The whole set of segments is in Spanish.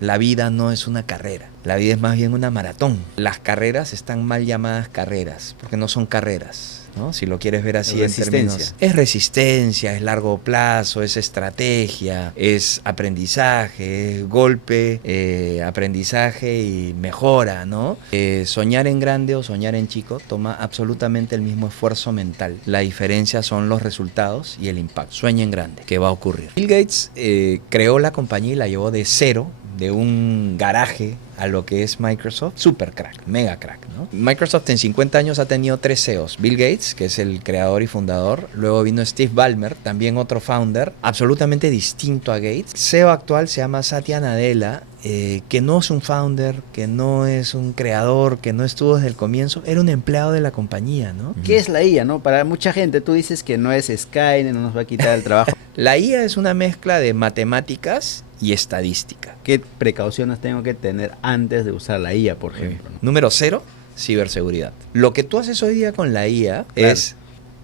La vida no es una carrera, la vida es más bien una maratón. Las carreras están mal llamadas carreras, porque no son carreras, ¿no? Si lo quieres ver así en términos... Es resistencia, es largo plazo, es estrategia, es aprendizaje, es golpe, aprendizaje y mejora, ¿no? Soñar en grande o soñar en chico toma absolutamente el mismo esfuerzo mental. La diferencia son los resultados y el impacto. Sueña en grande, ¿qué va a ocurrir? Bill Gates creó la compañía y la llevó de cero, de un garaje a lo que es Microsoft, super crack, mega crack, ¿no? Microsoft en 50 años ha tenido 3 CEOs. Bill Gates, que es el creador y fundador, luego vino Steve Ballmer, también otro founder, absolutamente distinto a Gates. CEO actual se llama Satya Nadella, que no es un founder, que no es un creador, que no estuvo desde el comienzo, era un empleado de la compañía, ¿no? ¿Qué es la IA, no? Para mucha gente, tú dices que no es Skynet, no nos va a quitar el trabajo. La IA es una mezcla de matemáticas y estadística. ¿Qué precauciones tengo que tener antes de usar la IA, por ejemplo, ¿no? Número 0, ciberseguridad. Lo que tú haces hoy día con la IA es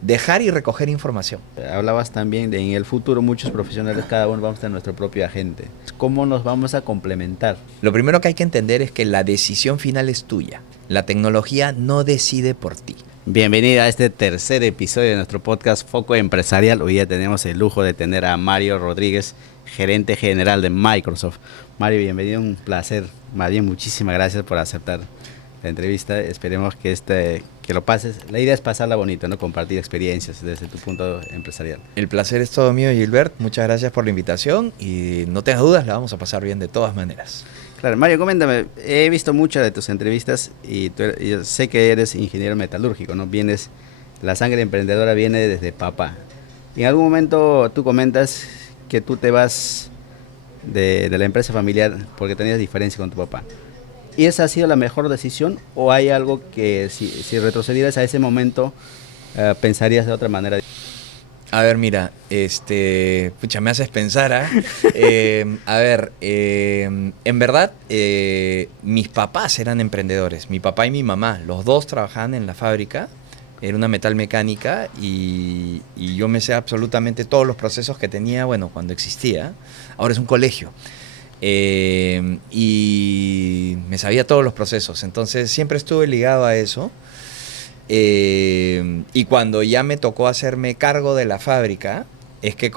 dejar y recoger información. Hablabas también de en el futuro muchos profesionales, cada uno vamos a tener nuestro propio agente. ¿Cómo nos vamos a complementar? Lo primero que hay que entender es que la decisión final es tuya. La tecnología no decide por ti. Bienvenida a este tercer episodio de nuestro podcast Foco Empresarial. Hoy ya tenemos el lujo de tener a Mario Rodríguez, gerente general de Microsoft. Mario, bienvenido, un placer. Más bien, muchísimas gracias por aceptar la entrevista. Esperemos que lo pases. La idea es pasarla bonito, ¿no? Compartir experiencias desde tu punto empresarial. El placer es todo mío, Gilbert. Muchas gracias por la invitación y no tengas dudas, la vamos a pasar bien de todas maneras. Claro, Mario, coméntame, he visto muchas de tus entrevistas y yo sé que eres ingeniero metalúrgico, ¿no? La sangre emprendedora viene desde papá. En algún momento tú comentas que tú te vas de la empresa familiar porque tenías diferencia con tu papá. ¿Y esa ha sido la mejor decisión o hay algo que si retrocedieras a ese momento pensarías de otra manera? A ver, mira, pucha, me haces pensar, en verdad, mis papás eran emprendedores, mi papá y mi mamá, los dos trabajaban en la fábrica, era una metalmecánica y yo me sé absolutamente todos los procesos que tenía, bueno, cuando existía, ahora es un colegio. Y me sabía todos los procesos, entonces siempre estuve ligado a eso. Y cuando ya me tocó hacerme cargo de la fábrica, es que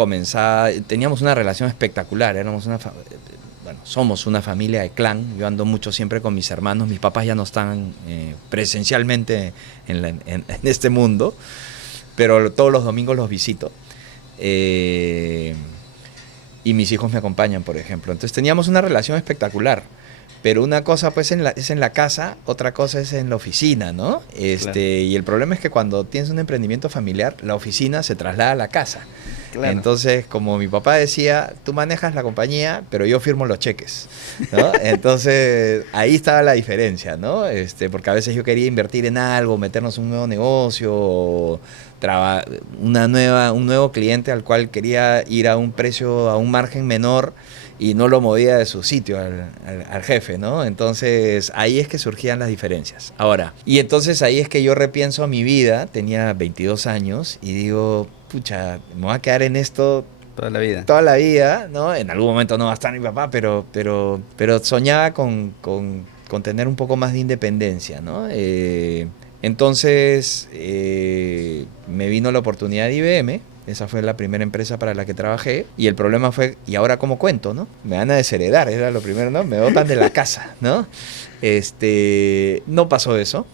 teníamos una relación espectacular, somos una familia de clan, yo ando mucho siempre con mis hermanos, mis papás ya no están presencialmente en este mundo, pero todos los domingos los visito. Y mis hijos me acompañan, por ejemplo. Entonces teníamos una relación espectacular. Pero una cosa pues es en la casa, otra cosa es en la oficina, ¿no? Claro. Y el problema es que cuando tienes un emprendimiento familiar, la oficina se traslada a la casa. Claro. Entonces, como mi papá decía, tú manejas la compañía, pero yo firmo los cheques, ¿no? Entonces, ahí estaba la diferencia, ¿no? Porque a veces yo quería invertir en algo, meternos en un nuevo negocio, un nuevo cliente al cual quería ir a un precio, a un margen menor, y no lo movía de su sitio al jefe, ¿no? Entonces, ahí es que surgían las diferencias. Ahora, y entonces ahí es que yo repienso mi vida, tenía 22 años, y digo, pucha, me voy a quedar en esto Toda la vida. toda la vida, ¿no? En algún momento no va a estar mi papá, pero soñaba con tener un poco más de independencia, ¿no? Entonces, me vino la oportunidad de IBM. Esa fue la primera empresa para la que trabajé. Y el problema fue, ¿y ahora cómo cuento, no? Me van a desheredar, era lo primero, ¿no? Me botan de la casa, ¿no? No pasó eso,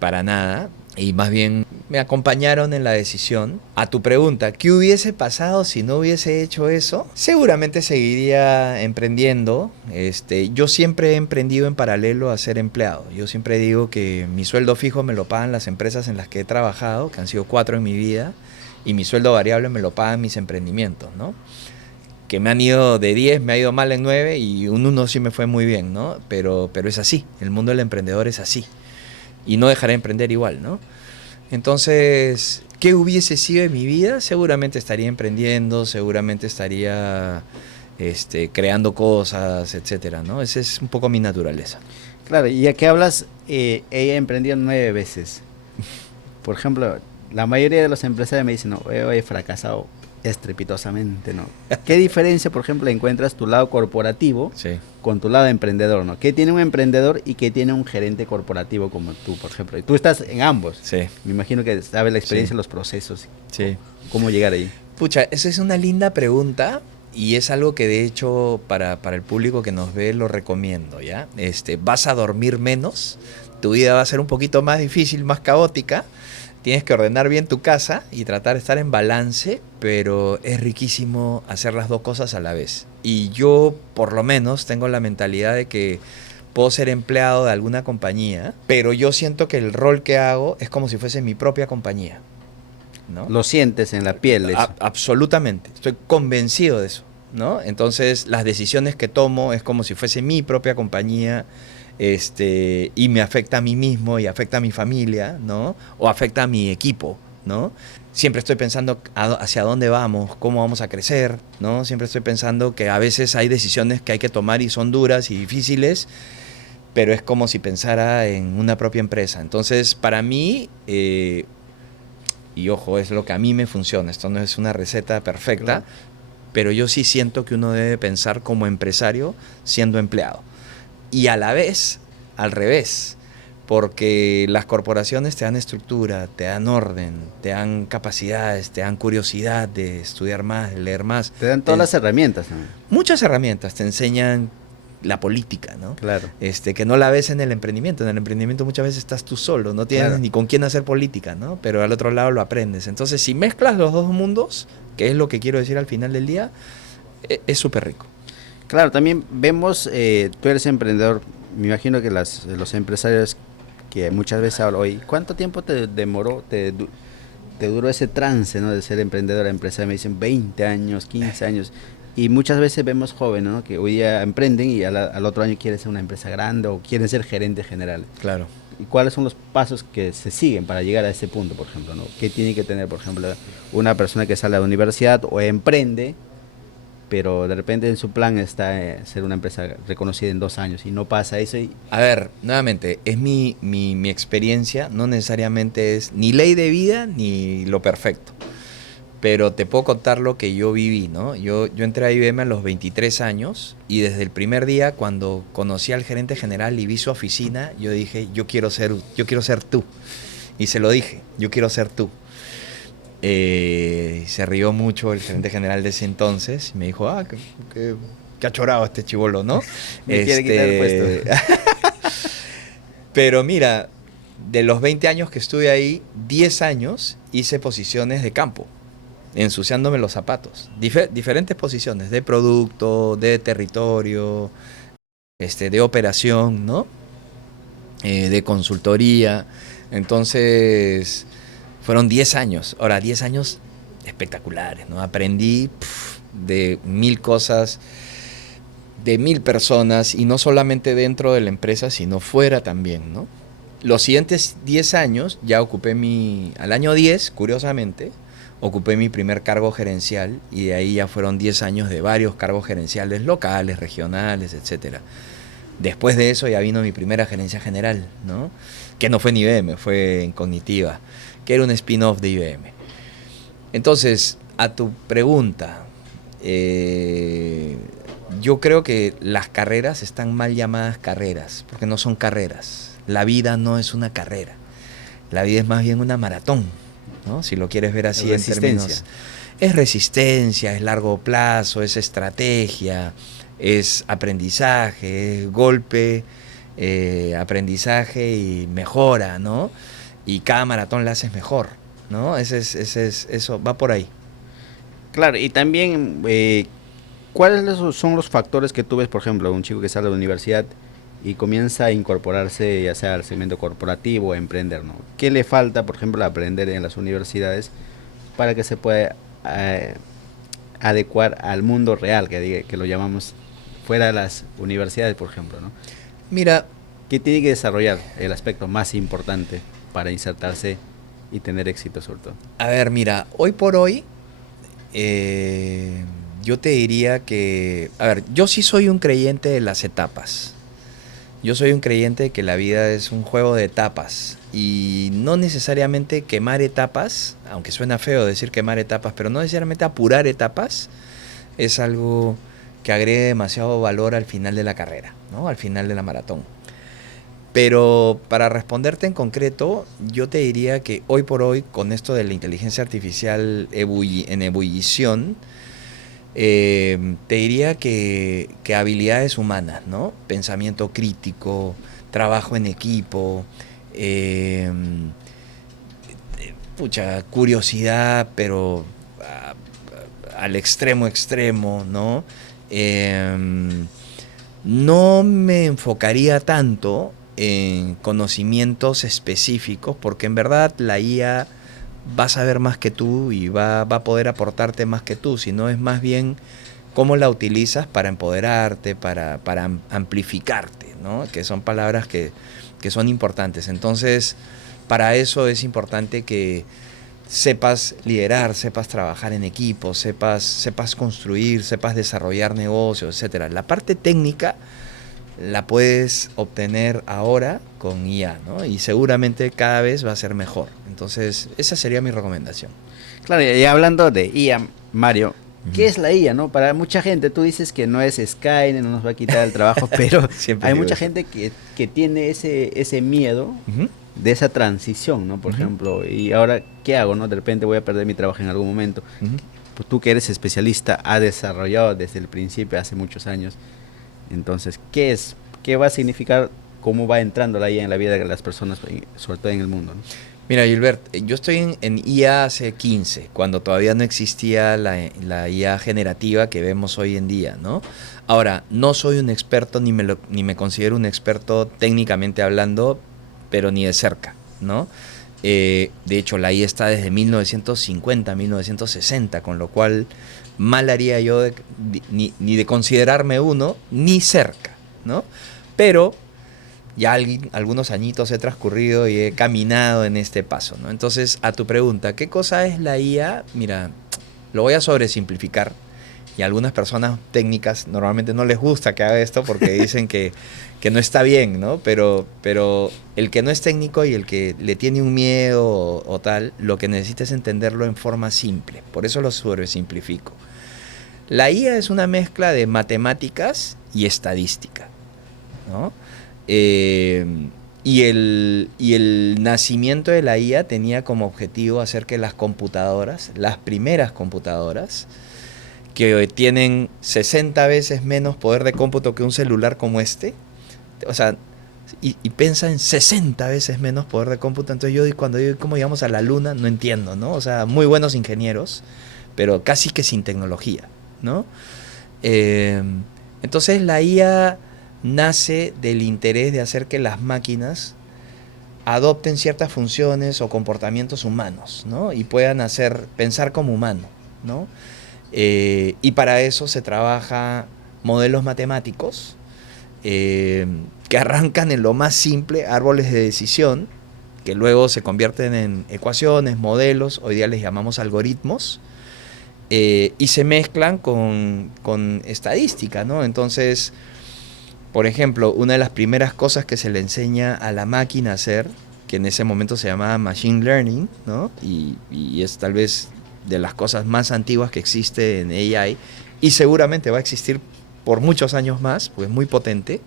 para nada. Y más bien me acompañaron en la decisión. A tu pregunta, ¿qué hubiese pasado si no hubiese hecho eso? Seguramente seguiría emprendiendo. Yo siempre he emprendido en paralelo a ser empleado. Yo siempre digo que mi sueldo fijo me lo pagan las empresas en las que he trabajado, que han sido 4 en mi vida, y mi sueldo variable me lo pagan mis emprendimientos, ¿no? Que me han ido de 10, me ha ido mal en 9 y un 1 sí me fue muy bien, ¿no? Pero es así, el mundo del emprendedor es así. Y no dejaré de emprender igual, ¿no? Entonces, ¿qué hubiese sido de mi vida? Seguramente estaría emprendiendo, seguramente estaría creando cosas, etcétera, ¿no? Esa es un poco mi naturaleza. Claro, y ya que hablas, ella emprendió 9 veces. Por ejemplo, la mayoría de los empresarios me dicen, no, he fracasado estrepitosamente, ¿no? ¿Qué diferencia, por ejemplo, encuentras tu lado corporativo Sí. con tu lado emprendedor, ¿no? ¿Qué tiene un emprendedor y qué tiene un gerente corporativo como tú, por ejemplo? Y tú estás en ambos. Sí. Me imagino que sabes la experiencia, Sí. los procesos, Sí. cómo llegar ahí. Pucha, esa es una linda pregunta y es algo que de hecho para el público que nos ve lo recomiendo, ¿ya? Vas a dormir menos, tu vida va a ser un poquito más difícil, más caótica, tienes que ordenar bien tu casa y tratar de estar en balance, pero es riquísimo hacer las dos cosas a la vez. Y yo, por lo menos, tengo la mentalidad de que puedo ser empleado de alguna compañía, pero yo siento que el rol que hago es como si fuese mi propia compañía, ¿no? Lo sientes en la piel eso. Absolutamente, estoy convencido de eso, ¿no? Entonces las decisiones que tomo es como si fuese mi propia compañía, y me afecta a mí mismo y afecta a mi familia, ¿no? O afecta a mi equipo, ¿no? Siempre estoy pensando hacia dónde vamos, cómo vamos a crecer, ¿no? Siempre estoy pensando que a veces hay decisiones que hay que tomar y son duras y difíciles, pero es como si pensara en una propia empresa. Entonces, para mí, y ojo, es lo que a mí me funciona, esto no es una receta perfecta, Claro. pero yo sí siento que uno debe pensar como empresario siendo empleado. Y a la vez, al revés, porque las corporaciones te dan estructura, te dan orden, te dan capacidades, te dan curiosidad de estudiar más, de leer más. Te dan todas las herramientas también. Muchas herramientas, te enseñan la política, ¿no? Claro. Que no la ves en el emprendimiento. En el emprendimiento muchas veces estás tú solo, no tienes Claro. ni con quién hacer política, ¿no? Pero al otro lado lo aprendes. Entonces, si mezclas los dos mundos, que es lo que quiero decir al final del día, es súper rico. Claro, también vemos, tú eres emprendedor, me imagino que los empresarios que muchas veces hablan, oye, ¿cuánto tiempo te demoró, te duró ese trance, ¿no? De ser emprendedor a empresario? Me dicen 20 años, 15 años. Y muchas veces vemos jóvenes, ¿no? Que hoy día emprenden y al otro año quieren ser una empresa grande o quieren ser gerente general. Claro. ¿Y cuáles son los pasos que se siguen para llegar a ese punto, por ejemplo, ¿no? ¿Qué tiene que tener, por ejemplo, una persona que sale de la universidad o emprende, pero de repente en su plan está ser una empresa reconocida en 2 años y no pasa eso? A ver, nuevamente, es mi experiencia, no necesariamente es ni ley de vida ni lo perfecto, pero te puedo contar lo que yo viví, ¿no? Yo entré a IBM a los 23 años y desde el primer día cuando conocí al gerente general y vi su oficina, yo dije, yo quiero ser tú. Y se lo dije, yo quiero ser tú. Se rió mucho el gerente general de ese entonces y me dijo, qué achorado este chibolo, ¿no? Me quiere quitar el puesto. Pero mira, de los 20 años que estuve ahí, 10 años hice posiciones de campo, ensuciándome los zapatos. Diferentes posiciones, de producto, de territorio, de operación, ¿no? De consultoría. Entonces, fueron 10 años. Ahora, 10 años espectaculares, ¿no? Aprendí de 1000 cosas, de 1000 personas, y no solamente dentro de la empresa, sino fuera también, ¿no? Los siguientes 10 años, ya ocupé al año 10, curiosamente, ocupé mi primer cargo gerencial, y de ahí ya fueron 10 años de varios cargos gerenciales locales, regionales, etcétera. Después de eso ya vino mi primera gerencia general, ¿no? Que no fue en IBM, fue en Cognitiva, que era un spin-off de IBM. Entonces, a tu pregunta, yo creo que las carreras están mal llamadas carreras, porque no son carreras. La vida no es una carrera. La vida es más bien una maratón, ¿no? Si lo quieres ver así en términos. Es resistencia, es largo plazo, es estrategia, es aprendizaje, es golpe, aprendizaje y mejora, ¿no? Y cada maratón la haces mejor, ¿no? Eso va por ahí. Claro, y también, ¿cuáles son los factores que tú ves, por ejemplo, un chico que sale de la universidad y comienza a incorporarse ya sea al segmento corporativo o a emprender, ¿no? ¿Qué le falta, por ejemplo, aprender en las universidades para que se pueda adecuar al mundo real, que lo llamamos fuera de las universidades, por ejemplo, ¿no? Mira, ¿qué tiene que desarrollar el aspecto más importante para insertarse y tener éxito sobre todo? a ver, mira, hoy por hoy, yo te diría que, a ver, yo sí soy un creyente de las etapas. Yo soy un creyente de que la vida es un juego de etapas y no necesariamente quemar etapas, aunque suena feo decir quemar etapas, pero no necesariamente apurar etapas es algo que agregue demasiado valor al final de la carrera, ¿no? Al final de la maratón. Pero para responderte en concreto, yo te diría que hoy por hoy, con esto de la inteligencia artificial en ebullición, te diría que habilidades humanas, ¿no? Pensamiento crítico, trabajo en equipo, eh, curiosidad, pero al extremo, ¿no? No me enfocaría tanto en conocimientos específicos, porque en verdad la IA va a saber más que tú y va a poder aportarte más que tú, sino es más bien cómo la utilizas para empoderarte, para amplificarte, ¿no? Que son palabras que son importantes. Entonces, para eso es importante que sepas liderar, sepas trabajar en equipo, sepas construir, sepas desarrollar negocios, etcétera. La parte técnica la puedes obtener ahora con IA, ¿no? Y seguramente cada vez va a ser mejor. Entonces, esa sería mi recomendación. Claro, y hablando de IA, Mario, ¿qué es la IA, no? Para mucha gente, tú dices que no es Skynet, no nos va a quitar el trabajo, pero hay mucha gente que tiene ese miedo de esa transición, ¿no? Por ejemplo, y ahora, ¿qué hago, no? De repente voy a perder mi trabajo en algún momento. Pues tú que eres especialista, has desarrollado desde el principio, hace muchos años. Entonces, ¿qué es? ¿Qué va a significar? ¿Cómo va entrando la IA en la vida de las personas, sobre todo en el mundo, ¿no? Mira, Gilbert, yo estoy en IA hace 15, cuando todavía no existía la IA generativa que vemos hoy en día, ¿no? Ahora, no soy un experto, ni me considero un experto técnicamente hablando, pero ni de cerca, ¿no? De hecho, la IA está desde 1950, 1960, con lo cual mal haría yo ni de considerarme uno, ni cerca, ¿no? Pero ya algunos añitos he transcurrido y he caminado en este paso, ¿no? Entonces, a tu pregunta, ¿qué cosa es la IA? Mira, lo voy a sobresimplificar y a algunas personas técnicas normalmente no les gusta que haga esto porque dicen que no está bien, ¿no? Pero el que no es técnico y el que le tiene un miedo o tal, lo que necesita es entenderlo en forma simple. Por eso lo sobresimplifico. La IA es una mezcla de matemáticas y estadística, ¿no? Y el nacimiento de la IA tenía como objetivo hacer que las computadoras, las primeras computadoras, que tienen 60 veces menos poder de cómputo que un celular como este, o sea, y piensa en 60 veces menos poder de cómputo. Entonces cuando digo cómo llegamos a la luna, no entiendo, ¿no? O sea, muy buenos ingenieros, pero casi que sin tecnología, ¿no? Entonces la IA nace del interés de hacer que las máquinas adopten ciertas funciones o comportamientos humanos, ¿no? Y puedan pensar como humano, ¿no? Y para eso se trabaja modelos matemáticos que arrancan en lo más simple, árboles de decisión, que luego se convierten en ecuaciones, modelos, hoy día les llamamos algoritmos, y se mezclan con estadística, ¿no? Entonces, por ejemplo, una de las primeras cosas que se le enseña a la máquina a hacer, que en ese momento se llamaba Machine Learning, ¿no? Y es tal vez de las cosas más antiguas que existe en AI, y seguramente va a existir por muchos años más, pues es muy potente.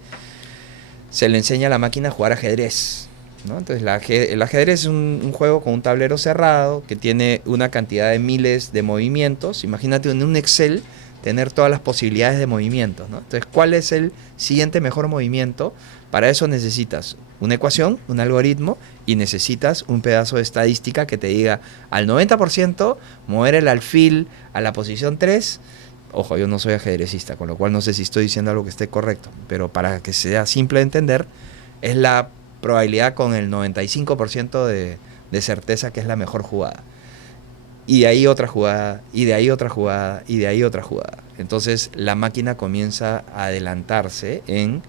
Se le enseña a la máquina a jugar ajedrez, ¿no? Entonces el ajedrez es un juego con un tablero cerrado que tiene una cantidad de miles de movimientos. Imagínate en un Excel tener todas las posibilidades de movimientos, ¿no? Entonces, ¿cuál es el siguiente mejor movimiento? Para eso necesitas una ecuación, un algoritmo, y necesitas un pedazo de estadística que te diga al 90% mover el alfil a la posición 3. Ojo, yo no soy ajedrecista, con lo cual no sé si estoy diciendo algo que esté correcto, pero para que sea simple de entender, es la probabilidad con el 95% de certeza que es la mejor jugada. Y de ahí otra jugada, y de ahí otra jugada, y de ahí otra jugada. Entonces la máquina comienza a adelantarse en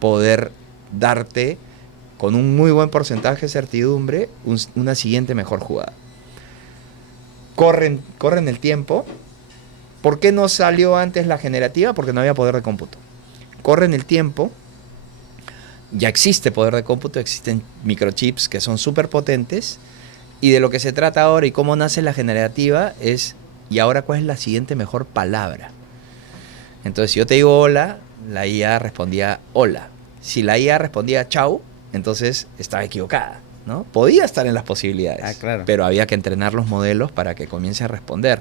poder darte con un muy buen porcentaje de certidumbre una siguiente mejor jugada. Corren el tiempo. ¿Por qué no salió antes la generativa? Porque no había poder de cómputo. Corren el tiempo, ya existe poder de cómputo, existen microchips que son súper potentes, y de lo que se trata ahora y cómo nace la generativa es, ¿y ahora cuál es la siguiente mejor palabra? Entonces, si yo te digo hola, la IA respondía hola. Si la IA respondía chau, entonces estaba equivocada, ¿no? Podía estar en las posibilidades, claro. pero había que entrenar los modelos para que comience a responder.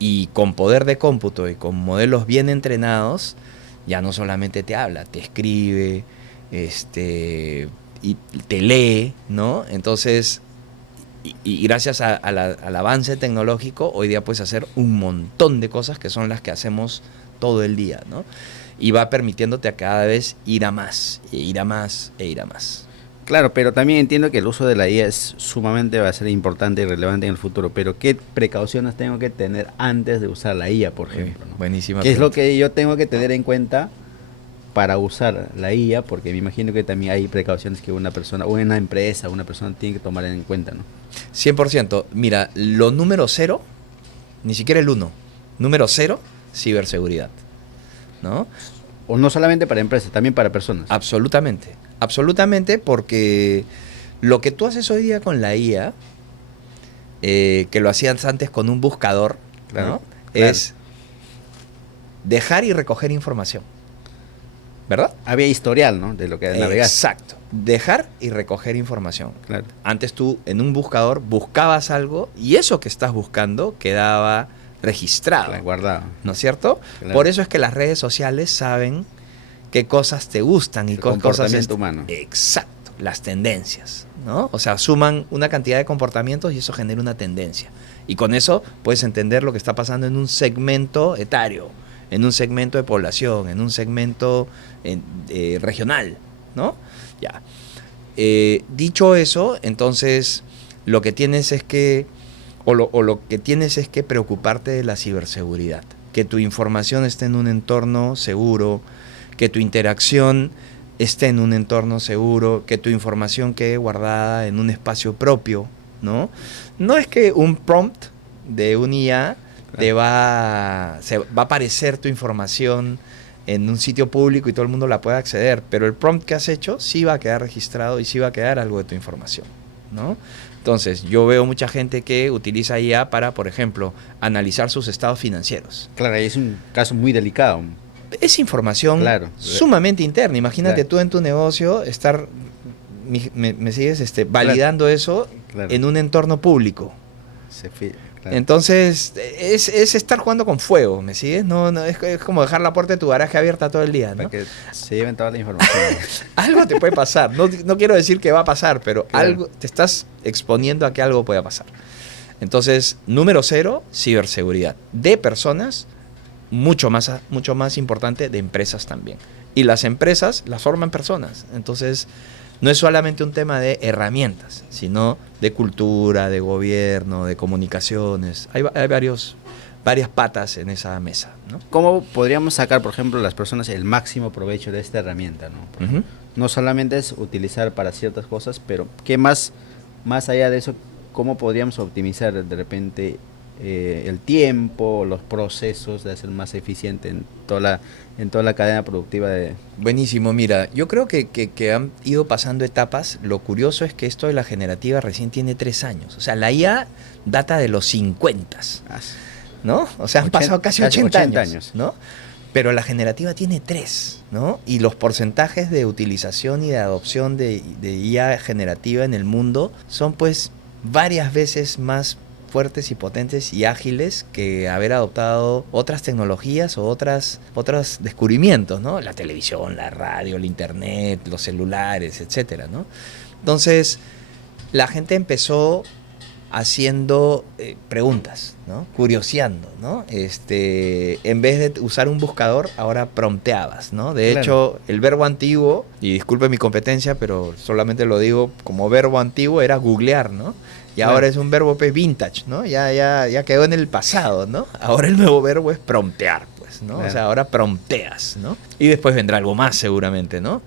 Y con poder de cómputo y con modelos bien entrenados, ya no solamente te habla, te escribe, y te lee, ¿no? Entonces, y gracias al avance tecnológico, hoy día puedes hacer un montón de cosas que son las que hacemos todo el día, ¿no? Y va permitiéndote a cada vez ir a más, e ir a más, e ir a más. Claro, pero también entiendo que el uso de la IA es sumamente, va a ser importante y relevante en el futuro, pero ¿qué precauciones tengo que tener antes de usar la IA, por ejemplo? ¿no? Buenísima ¿Qué es lo pregunta. que yo tengo que tener en cuenta para usar la IA? Porque me imagino que también hay precauciones que una persona, o una empresa, una persona tiene que tomar en cuenta, ¿no? 100%. Mira, lo número 0, ni siquiera el 1, número 0, ciberseguridad, ¿no? O no solamente para empresas, también para personas. Absolutamente, absolutamente, porque lo que tú haces hoy día con la IA, que lo hacías antes con un buscador, Claro, ¿no? claro. Es dejar y recoger información, ¿verdad? Había historial, ¿no? De lo que navegaste. Exacto, dejar y recoger información. Claro. Antes tú en un buscador buscabas algo y eso que estás buscando quedaba registrado, Claro, guardado. ¿no es cierto? Claro. Por eso es que las redes sociales saben qué cosas te gustan y El qué cosas... comportamiento humano. Exacto, las tendencias, ¿no? O sea, suman una cantidad de comportamientos y eso genera una tendencia. Y con eso puedes entender lo que está pasando en un segmento etario, en un segmento de población, en un segmento regional, ¿no? Ya. Dicho eso, entonces lo que tienes es que, o lo que tienes es que preocuparte de la ciberseguridad, que tu información esté en un entorno seguro, que tu interacción esté en un entorno seguro, que tu información quede guardada en un espacio propio, ¿no? No es que un prompt de un IA se va a aparecer tu información en un sitio público y todo el mundo la puede acceder, pero el prompt que has hecho sí va a quedar registrado y sí va a quedar algo de tu información, ¿no? Entonces, yo veo mucha gente que utiliza IA para, por ejemplo, analizar sus estados financieros. Claro, es un caso muy delicado. Es información sumamente interna. Imagínate tú en tu negocio estar, me sigues, validando eso en un entorno público. Entonces, es estar jugando con fuego, ¿me sigues? No, es como dejar la puerta de tu garaje abierta todo el día, ¿no? Para que se lleven toda la información. Algo te puede pasar. No quiero decir que va a pasar, pero algo te estás exponiendo a que algo pueda pasar. Entonces, número 0, ciberseguridad. De personas, mucho más importante, de empresas también. Y las empresas las forman personas. Entonces, no es solamente un tema de herramientas, sino de cultura, de gobierno, de comunicaciones. Hay varias patas en esa mesa, ¿no? ¿Cómo podríamos sacar, por ejemplo, las personas el máximo provecho de esta herramienta, ¿no? No solamente es utilizar para ciertas cosas, pero ¿qué más allá de eso, cómo podríamos optimizar de repente el tiempo, los procesos, de hacer más eficiente en toda la cadena productiva de... Buenísimo, mira, yo creo que han ido pasando etapas. Lo curioso es que esto de la generativa recién tiene 3 años. O sea, la IA data de los 50, ¿no? O sea, han pasado casi 80 años, ¿no? Pero la generativa tiene 3, ¿no? Y los porcentajes de utilización y de adopción de IA generativa en el mundo son pues varias veces más fuertes y potentes y ágiles que haber adoptado otras tecnologías o otros descubrimientos, ¿no? La televisión, la radio, el internet, los celulares, etcétera, ¿no? Entonces, la gente empezó haciendo preguntas, ¿no? Curioseando, ¿no? En vez de usar un buscador, ahora prompteabas, ¿no? De hecho, el verbo antiguo, y disculpe mi competencia, pero solamente lo digo como verbo antiguo, era googlear, ¿no? Y ahora es un verbo vintage, ¿no? Ya quedó en el pasado, ¿no? Ahora el nuevo verbo es promptear, pues, ¿no? O sea, ahora prompteas, ¿no? Y después vendrá algo más seguramente, ¿no?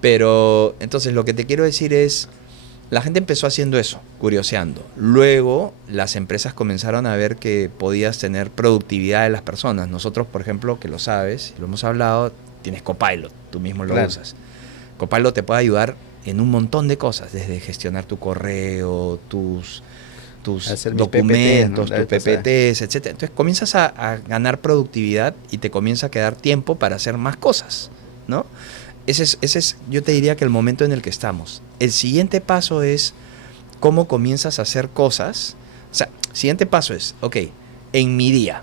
Pero, entonces, lo que te quiero decir es, la gente empezó haciendo eso, curioseando. Luego, las empresas comenzaron a ver que podías tener productividad de las personas. Nosotros, por ejemplo, que lo sabes, lo hemos hablado, tienes Copilot, tú mismo lo usas. Copilot te puede ayudar en un montón de cosas, desde gestionar tu correo, tus documentos, tus PPTs, etc. Entonces comienzas a ganar productividad y te comienza a quedar tiempo para hacer más cosas, ¿no? Ese es, yo te diría que el momento en el que estamos. El siguiente paso es cómo comienzas a hacer cosas. O sea, siguiente paso es, ok, en mi día,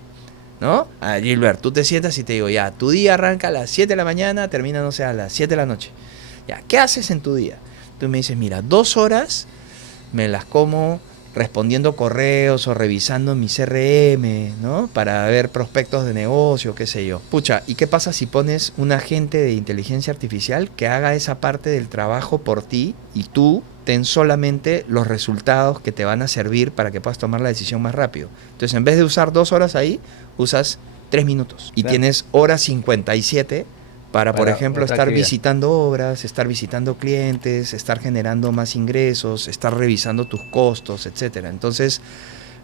¿no? Gilbert, tú te sientas y te digo, ya, tu día arranca a las 7 de la mañana, termina, no sé, a las 7 de la noche. Ya, ¿qué haces en tu día? Tú me dices, mira, 2 horas me las como respondiendo correos o revisando mi CRM, ¿no? Para ver prospectos de negocio, qué sé yo. Pucha, ¿y qué pasa si pones un agente de inteligencia artificial que haga esa parte del trabajo por ti y tú ten solamente los resultados que te van a servir para que puedas tomar la decisión más rápido? Entonces, en vez de usar 2 horas ahí, usas 3 minutos. Y tienes hora 57 para, por ejemplo, estar visitando obras, estar visitando clientes, estar generando más ingresos, estar revisando tus costos, etcétera. Entonces,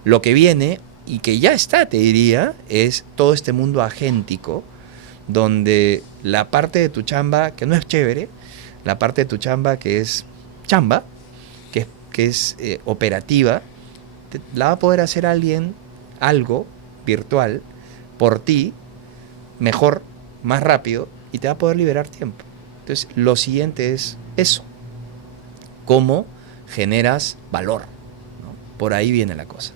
lo que viene, y que ya está, te diría, es todo este mundo agéntico, donde la parte de tu chamba, que no es chévere, la parte de tu chamba que es chamba, que es operativa, la va a poder hacer alguien, algo virtual, por ti, mejor, más rápido, y te va a poder liberar tiempo. Entonces, lo siguiente es eso. ¿Cómo generas valor? ¿No? Por ahí viene la cosa.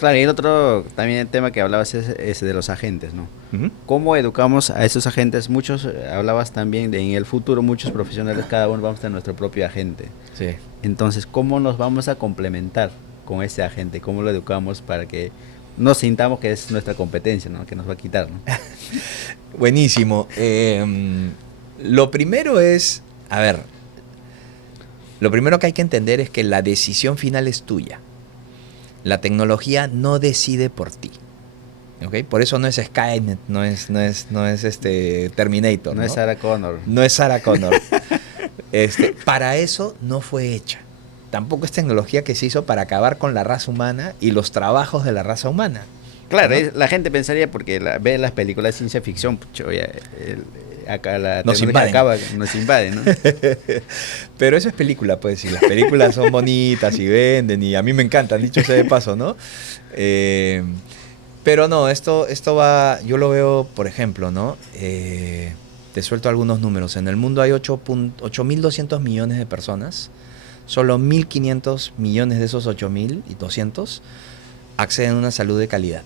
Claro, y el otro también el tema que hablabas es de los agentes, ¿no? Uh-huh. ¿Cómo educamos a esos agentes? Muchos, hablabas también de en el futuro, muchos profesionales, cada uno vamos a tener nuestro propio agente. Sí. Entonces, ¿cómo nos vamos a complementar con ese agente? ¿Cómo lo educamos para que no sintamos que es nuestra competencia, ¿no? Que nos va a quitar, ¿no? Buenísimo. Lo primero es, a ver, lo primero que hay que entender es que la decisión final es tuya. La tecnología no decide por ti. ¿Okay? Por eso no es Skynet, no es Terminator. No es Sarah Connor. No es Sarah Connor. Para eso no fue hecha. Tampoco es tecnología que se hizo para acabar con la raza humana y los trabajos de la raza humana. Claro, ¿no? La gente pensaría porque ve las películas de ciencia ficción, pucho, acá la tecnología acaba, nos invade, ¿no? Pero eso es película, pues, y las películas son bonitas y venden, y a mí me encantan, dicho sea de paso, ¿no? Pero no, esto va, yo lo veo, por ejemplo, ¿no? Te suelto algunos números. En el mundo hay 8.200 millones de personas. Solo 1.500 millones de esos 8.200 acceden a una salud de calidad.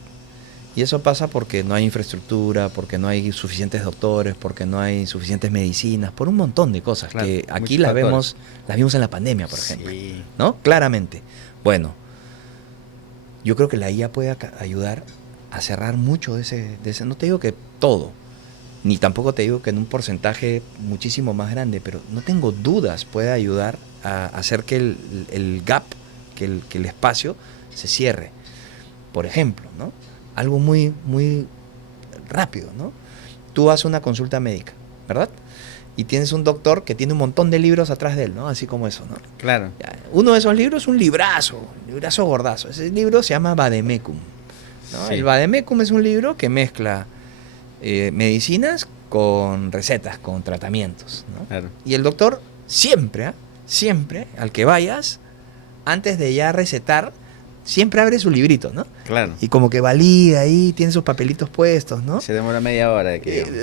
Y eso pasa porque no hay infraestructura, porque no hay suficientes doctores, porque no hay suficientes medicinas, por un montón de cosas, claro, que aquí las vimos en la pandemia, por ejemplo. Sí. ¿No? Claramente. Bueno, yo creo que la IA puede ayudar a cerrar mucho de ese. No te digo que todo, ni tampoco te digo que en un porcentaje muchísimo más grande, pero no tengo dudas, puede ayudar a hacer que el gap, que el espacio se cierre. Por ejemplo, ¿no? Algo muy, muy rápido, ¿no? Tú haces una consulta médica, ¿verdad? Y tienes un doctor que tiene un montón de libros atrás de él, ¿no? Así como eso, ¿no? Claro. Uno de esos libros es un librazo gordazo. Ese libro se llama Vademecum, ¿no? Sí. El Vademecum es un libro que mezcla medicinas con recetas, con tratamientos, ¿no? Claro. Y el doctor siempre al que vayas, antes de ya recetar, siempre abre su librito, ¿no? Claro. Y como que valida ahí, tiene sus papelitos puestos, ¿no? Se demora media hora.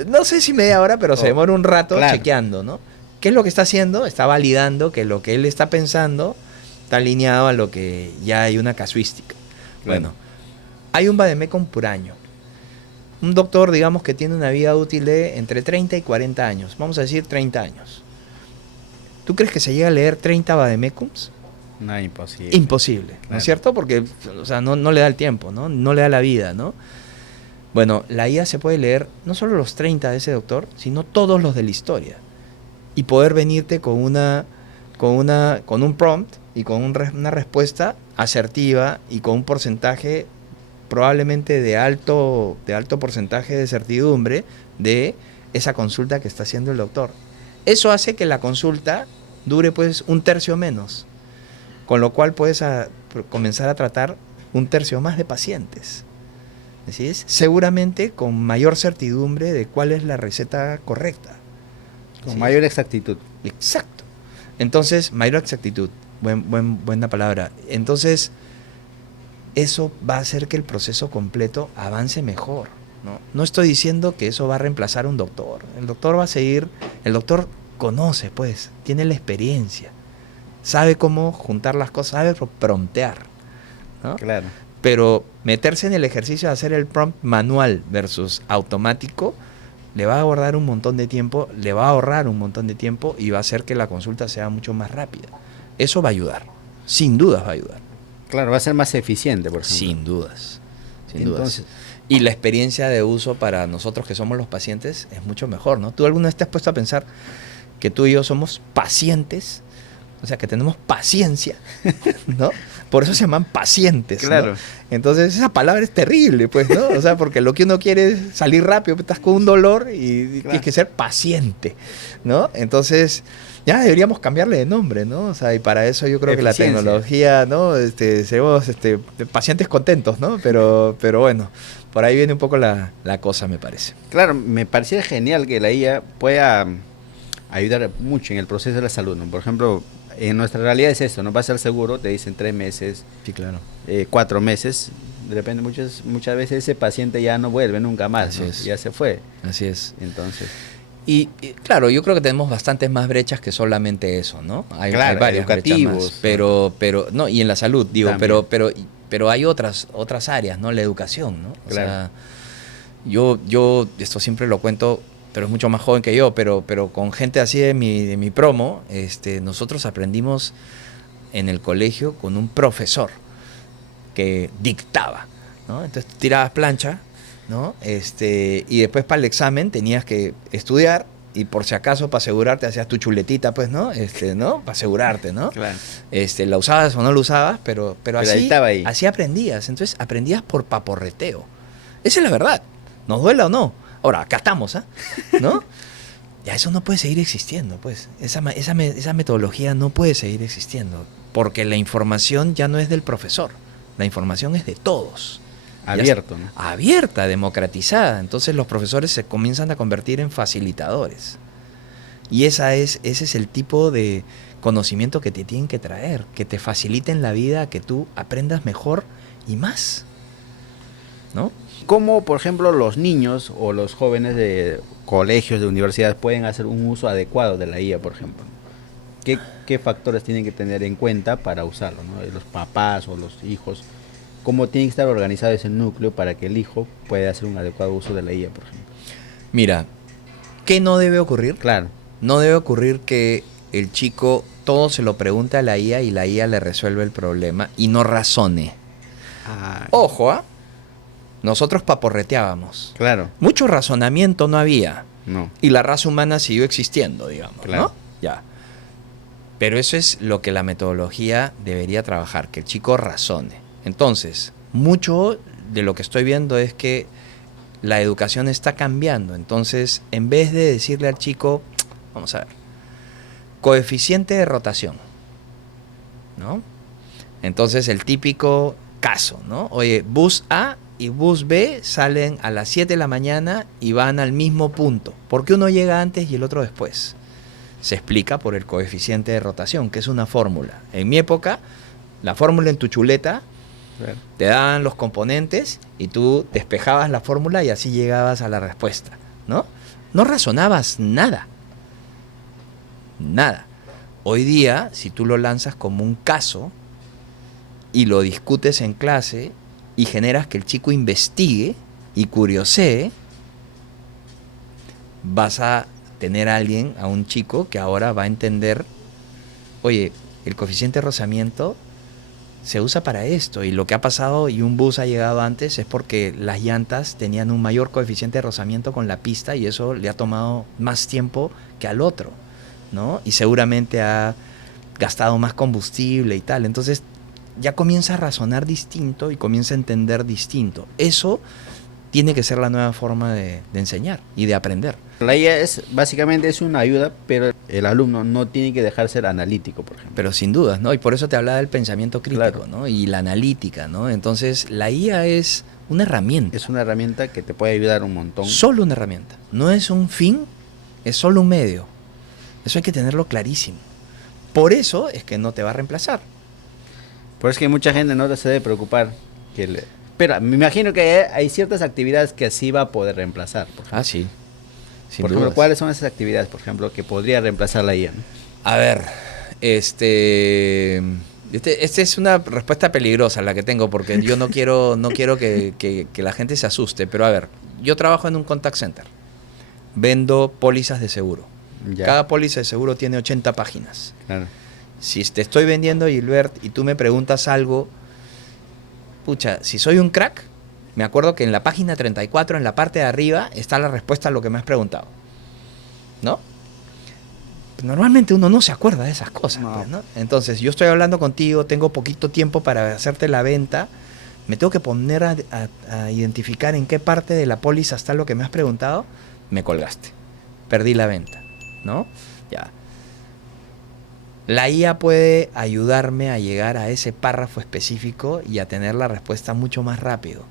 No sé si media hora, pero se demora un rato chequeando, ¿no? ¿Qué es lo que está haciendo? Está validando que lo que él está pensando está alineado a lo que ya hay una casuística. Claro. Bueno, hay un Vademecum por año. Un doctor, digamos, que tiene una vida útil de entre 30 y 40 años. Vamos a decir 30 años. ¿Tú crees que se llega a leer 30 Vademecums? No, imposible. Imposible, claro. ¿No es cierto? Porque, o sea, no le da el tiempo, ¿no? No le da la vida, ¿no? Bueno, la IA se puede leer no solo los 30 de ese doctor, sino todos los de la historia. Y poder venirte con un prompt y con una respuesta asertiva y con un porcentaje probablemente de alto porcentaje de certidumbre de esa consulta que está haciendo el doctor. Eso hace que la consulta dure pues un tercio menos. Con lo cual puedes comenzar a tratar un tercio más de pacientes. ¿Sí? Seguramente con mayor certidumbre de cuál es la receta correcta. Con mayor exactitud. Exacto. Entonces, mayor exactitud, buena palabra. Entonces, eso va a hacer que el proceso completo avance mejor, ¿no? No estoy diciendo que eso va a reemplazar a un doctor. El doctor va a seguir, el doctor conoce, pues, tiene la experiencia, sabe cómo juntar las cosas, sabe promptear, ¿no? Claro. Pero meterse en el ejercicio de hacer el prompt manual versus automático le va a ahorrar un montón de tiempo, y va a hacer que la consulta sea mucho más rápida. Eso va a ayudar, sin dudas va a ayudar. Claro, va a ser más eficiente, por ejemplo. Sin dudas, sin Entonces, dudas. Y la experiencia de uso para nosotros que somos los pacientes es mucho mejor, ¿no? ¿Tú alguna vez te has puesto a pensar que tú y yo somos pacientes? O sea, que tenemos paciencia, ¿no? Por eso se llaman pacientes, claro. ¿no? Entonces, esa palabra es terrible, pues, ¿no? O sea, porque lo que uno quiere es salir rápido, estás con un dolor y claro, tienes que ser paciente, ¿no? Entonces, ya deberíamos cambiarle de nombre, ¿no? O sea, y para eso yo creo que la tecnología, ¿no? Seremos pacientes contentos, ¿no? Pero bueno, por ahí viene un poco la cosa, me parece. Claro, me pareciera genial que la IA pueda ayudar mucho en el proceso de la salud, ¿no? Por ejemplo, en nuestra realidad es esto, ¿no? Vas al seguro, te dicen 3 meses, sí, claro, 4 meses, de repente muchas veces ese paciente ya no vuelve nunca más, así ¿no? es. Ya se fue. Así es. Entonces, y claro, yo creo que tenemos bastantes más brechas que solamente eso, ¿no? Hay varias educativos, brechas más, pero no, y en la salud, digo, también, pero hay otras áreas, ¿no? La educación, ¿no? O claro, sea, yo esto siempre lo cuento, pero es mucho más joven que yo, pero con gente así de mi promo, nosotros aprendimos en el colegio con un profesor que dictaba, ¿no? Entonces tú tirabas plancha, ¿no? Y después para el examen tenías que estudiar y por si acaso para asegurarte hacías tu chuletita, pues, ¿no? ¿No? Para asegurarte, ¿no? claro. La usabas o no la usabas, pero ahí. así aprendías. Entonces aprendías por paporreteo. Esa es la verdad. Nos duela o no. Ahora, acá estamos, ¿ah? ¿No? Ya eso no puede seguir existiendo, pues. Esa metodología no puede seguir existiendo. Porque la información ya no es del profesor. La información es de todos. Abierto, ¿no? Abierta, democratizada. Entonces los profesores se comienzan a convertir en facilitadores. Y ese es el tipo de conocimiento que te tienen que traer, que te faciliten la vida, que tú aprendas mejor y más, ¿no? ¿Cómo, por ejemplo, los niños o los jóvenes de colegios, de universidades, pueden hacer un uso adecuado de la IA, por ejemplo? ¿Qué factores tienen que tener en cuenta para usarlo, ¿no? Los papás o los hijos, ¿cómo tiene que estar organizado ese núcleo para que el hijo pueda hacer un adecuado uso de la IA, por ejemplo? Mira, ¿qué no debe ocurrir? Claro. No debe ocurrir que el chico todo se lo pregunte a la IA y la IA le resuelve el problema y no razone. Ojo, ¿ah? Nosotros paporreteábamos. Claro. Mucho razonamiento no había. No. Y la raza humana siguió existiendo, digamos, claro, ¿no? Ya. Pero eso es lo que la metodología debería trabajar, que el chico razone. Entonces, mucho de lo que estoy viendo es que la educación está cambiando. Entonces, en vez de decirle al chico, vamos a ver, coeficiente de rotación, ¿no? Entonces, el típico caso, ¿no? Oye, bus A y bus B salen a las 7 de la mañana y van al mismo punto. ¿Por qué uno llega antes y el otro después? Se explica por el coeficiente de rotación, que es una fórmula. En mi época, la fórmula en tu chuleta, te daban los componentes y tú despejabas la fórmula y así llegabas a la respuesta, ¿no? No razonabas nada. Nada. Hoy día, si tú lo lanzas como un caso y lo discutes en clase y generas que el chico investigue y curiosee, vas a tener a un chico que ahora va a entender, oye, el coeficiente de rozamiento se usa para esto, y lo que ha pasado y un bus ha llegado antes es porque las llantas tenían un mayor coeficiente de rozamiento con la pista y eso le ha tomado más tiempo que al otro, ¿no? Y seguramente ha gastado más combustible y tal. Entonces ya comienza a razonar distinto y comienza a entender distinto. Eso tiene que ser la nueva forma de enseñar y de aprender. La IA básicamente es una ayuda, pero el alumno no tiene que dejar ser analítico, por ejemplo. Pero sin dudas, ¿no? Y por eso te hablaba del pensamiento crítico, claro, ¿no? Y la analítica, ¿no? Entonces, la IA es una herramienta. Es una herramienta que te puede ayudar un montón. Solo una herramienta. No es un fin, es solo un medio. Eso hay que tenerlo clarísimo. Por eso es que no te va a reemplazar. Por eso es que mucha gente no se debe preocupar. Pero me imagino que hay ciertas actividades que sí va a poder reemplazar. Sí. Por ejemplo, ¿cuáles son esas actividades, por ejemplo, que podría reemplazar la IA, ¿no? A ver, esta es una respuesta peligrosa la que tengo, porque yo no quiero que la gente se asuste. Pero a ver, yo trabajo en un contact center. Vendo pólizas de seguro. Ya. Cada póliza de seguro tiene 80 páginas. Claro. Si te estoy vendiendo, Gilbert, y tú me preguntas algo, pucha, si soy un crack, me acuerdo que en la página 34, en la parte de arriba, está la respuesta a lo que me has preguntado. ¿No? Normalmente uno no se acuerda de esas cosas. No. Pues, ¿no? Entonces, yo estoy hablando contigo, tengo poquito tiempo para hacerte la venta, me tengo que poner a identificar en qué parte de la póliza está lo que me has preguntado, me colgaste. Perdí la venta, ¿no? Ya. La IA puede ayudarme a llegar a ese párrafo específico y a tener la respuesta mucho más rápido.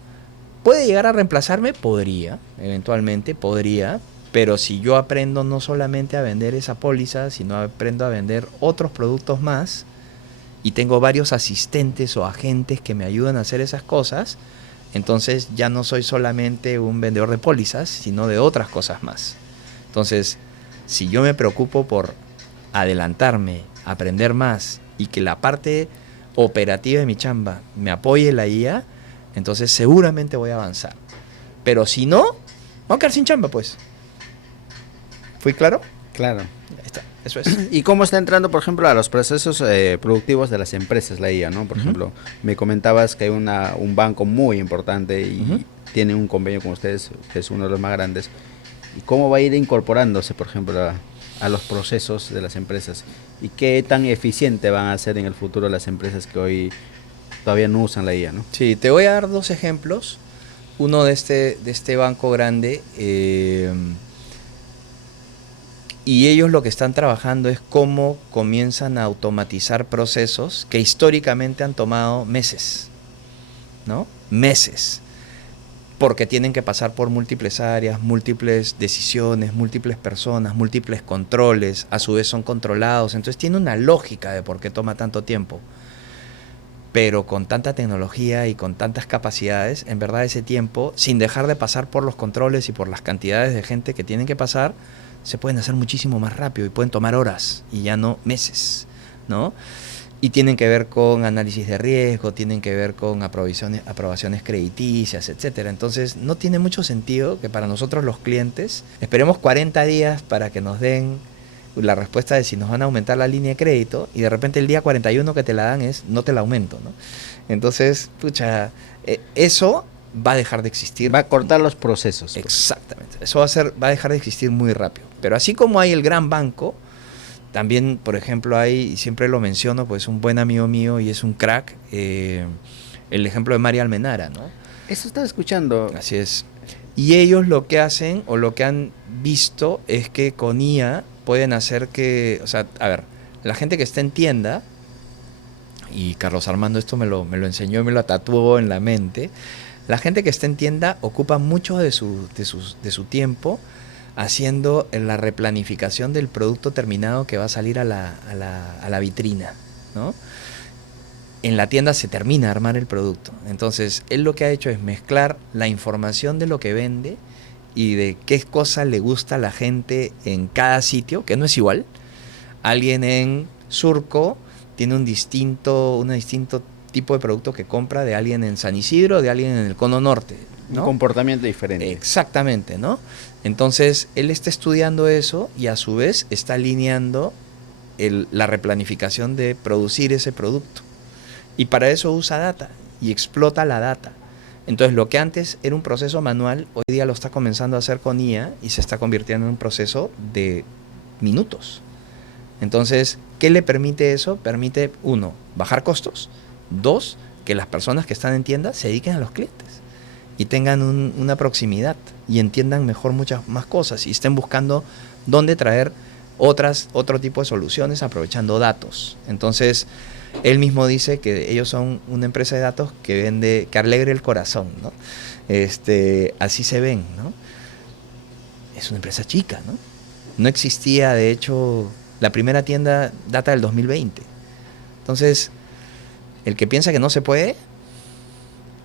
¿Puede llegar a reemplazarme? Podría, eventualmente podría, pero si yo aprendo no solamente a vender esa póliza, sino aprendo a vender otros productos más y tengo varios asistentes o agentes que me ayudan a hacer esas cosas, entonces ya no soy solamente un vendedor de pólizas, sino de otras cosas más. Entonces, si yo me preocupo por adelantarme, aprender más y que la parte operativa de mi chamba me apoye la IA, entonces seguramente voy a avanzar. Pero si no, voy a quedar sin chamba, pues. ¿Fui claro? Claro. Ahí está, eso es. ¿Y cómo está entrando, por ejemplo, a los procesos productivos de las empresas la IA, ¿no? Por ejemplo, me comentabas que hay un banco muy importante y tiene un convenio con ustedes, que es uno de los más grandes. ¿Y cómo va a ir incorporándose, por ejemplo, a los procesos de las empresas? ¿Y qué tan eficiente van a ser en el futuro las empresas que hoy todavía no usan la IA, ¿no? Sí, te voy a dar dos ejemplos. Uno de este banco grande, y ellos lo que están trabajando es cómo comienzan a automatizar procesos que históricamente han tomado meses, ¿no? Meses. Porque tienen que pasar por múltiples áreas, múltiples decisiones, múltiples personas, múltiples controles, a su vez son controlados. Entonces tiene una lógica de por qué toma tanto tiempo. Pero con tanta tecnología y con tantas capacidades, en verdad ese tiempo, sin dejar de pasar por los controles y por las cantidades de gente que tienen que pasar, se pueden hacer muchísimo más rápido y pueden tomar horas y ya no meses, ¿no? Y tienen que ver con análisis de riesgo, tienen que ver con aprobaciones crediticias, etcétera. Entonces, no tiene mucho sentido que para nosotros los clientes esperemos 40 días para que nos den la respuesta de si nos van a aumentar la línea de crédito y de repente el día 41 que te la dan es no te la aumento, ¿no? Entonces, pucha, eso va a dejar de existir. Va a cortar los procesos. Exactamente. Eso va a dejar de existir muy rápido. Pero así como hay el gran banco, también, por ejemplo, hay, y siempre lo menciono, pues un buen amigo mío y es un crack, el ejemplo de María Almenara, ¿no? Eso estaba escuchando. Así es. Y ellos lo que hacen, o lo que han visto, es que con IA pueden hacer que, o sea, a ver, la gente que está en tienda, y Carlos Armando esto me lo enseñó y me lo tatuó en la mente, la gente que está en tienda ocupa mucho de su tiempo haciendo la replanificación del producto terminado que va a salir a la vitrina, ¿no? En la tienda se termina de armar el producto. Entonces, él lo que ha hecho es mezclar la información de lo que vende y de qué cosa le gusta a la gente en cada sitio, que no es igual. Alguien en Surco tiene un distinto tipo de producto que compra de alguien en San Isidro, de alguien en el Cono Norte, ¿no? Un comportamiento diferente. Exactamente, ¿no? Entonces, él está estudiando eso y a su vez está alineando la replanificación de producir ese producto. Y para eso usa data y explota la data. Entonces, lo que antes era un proceso manual, hoy día lo está comenzando a hacer con IA y se está convirtiendo en un proceso de minutos. Entonces, ¿qué le permite eso? Permite, 1, bajar costos. 2, que las personas que están en tienda se dediquen a los clientes y tengan una proximidad y entiendan mejor muchas más cosas y estén buscando dónde traer otro tipo de soluciones aprovechando datos. Entonces, él mismo dice que ellos son una empresa de datos que alegra el corazón, ¿no? Así se ven, ¿no? Es una empresa chica, ¿no? No existía, de hecho, La primera tienda data del 2020. Entonces, el que piensa que no se puede,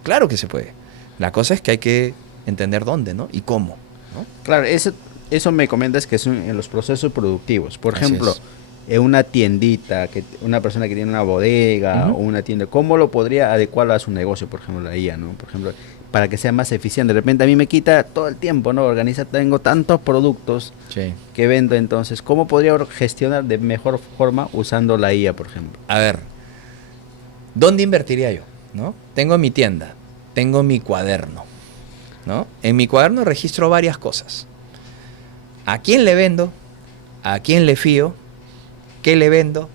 claro que se puede. La cosa es que hay que entender dónde, ¿no? Y cómo, ¿no? Claro, eso me comentas que son en los procesos productivos. Por Así ejemplo, es. en una tiendita, una persona que tiene una bodega o una tienda, ¿cómo lo podría adecuar a su negocio, por ejemplo, la IA, ¿no? Por ejemplo, para que sea más eficiente. De repente a mí me quita todo el tiempo, ¿no? Tengo tantos productos Sí. que vendo, entonces, ¿cómo podría gestionar de mejor forma usando la IA, por ejemplo? A ver, ¿dónde invertiría yo? ¿No? Tengo mi tienda, tengo mi cuaderno, ¿no? En mi cuaderno registro varias cosas. ¿A quién le vendo? ¿A quién le fío? ¿Qué le vendo?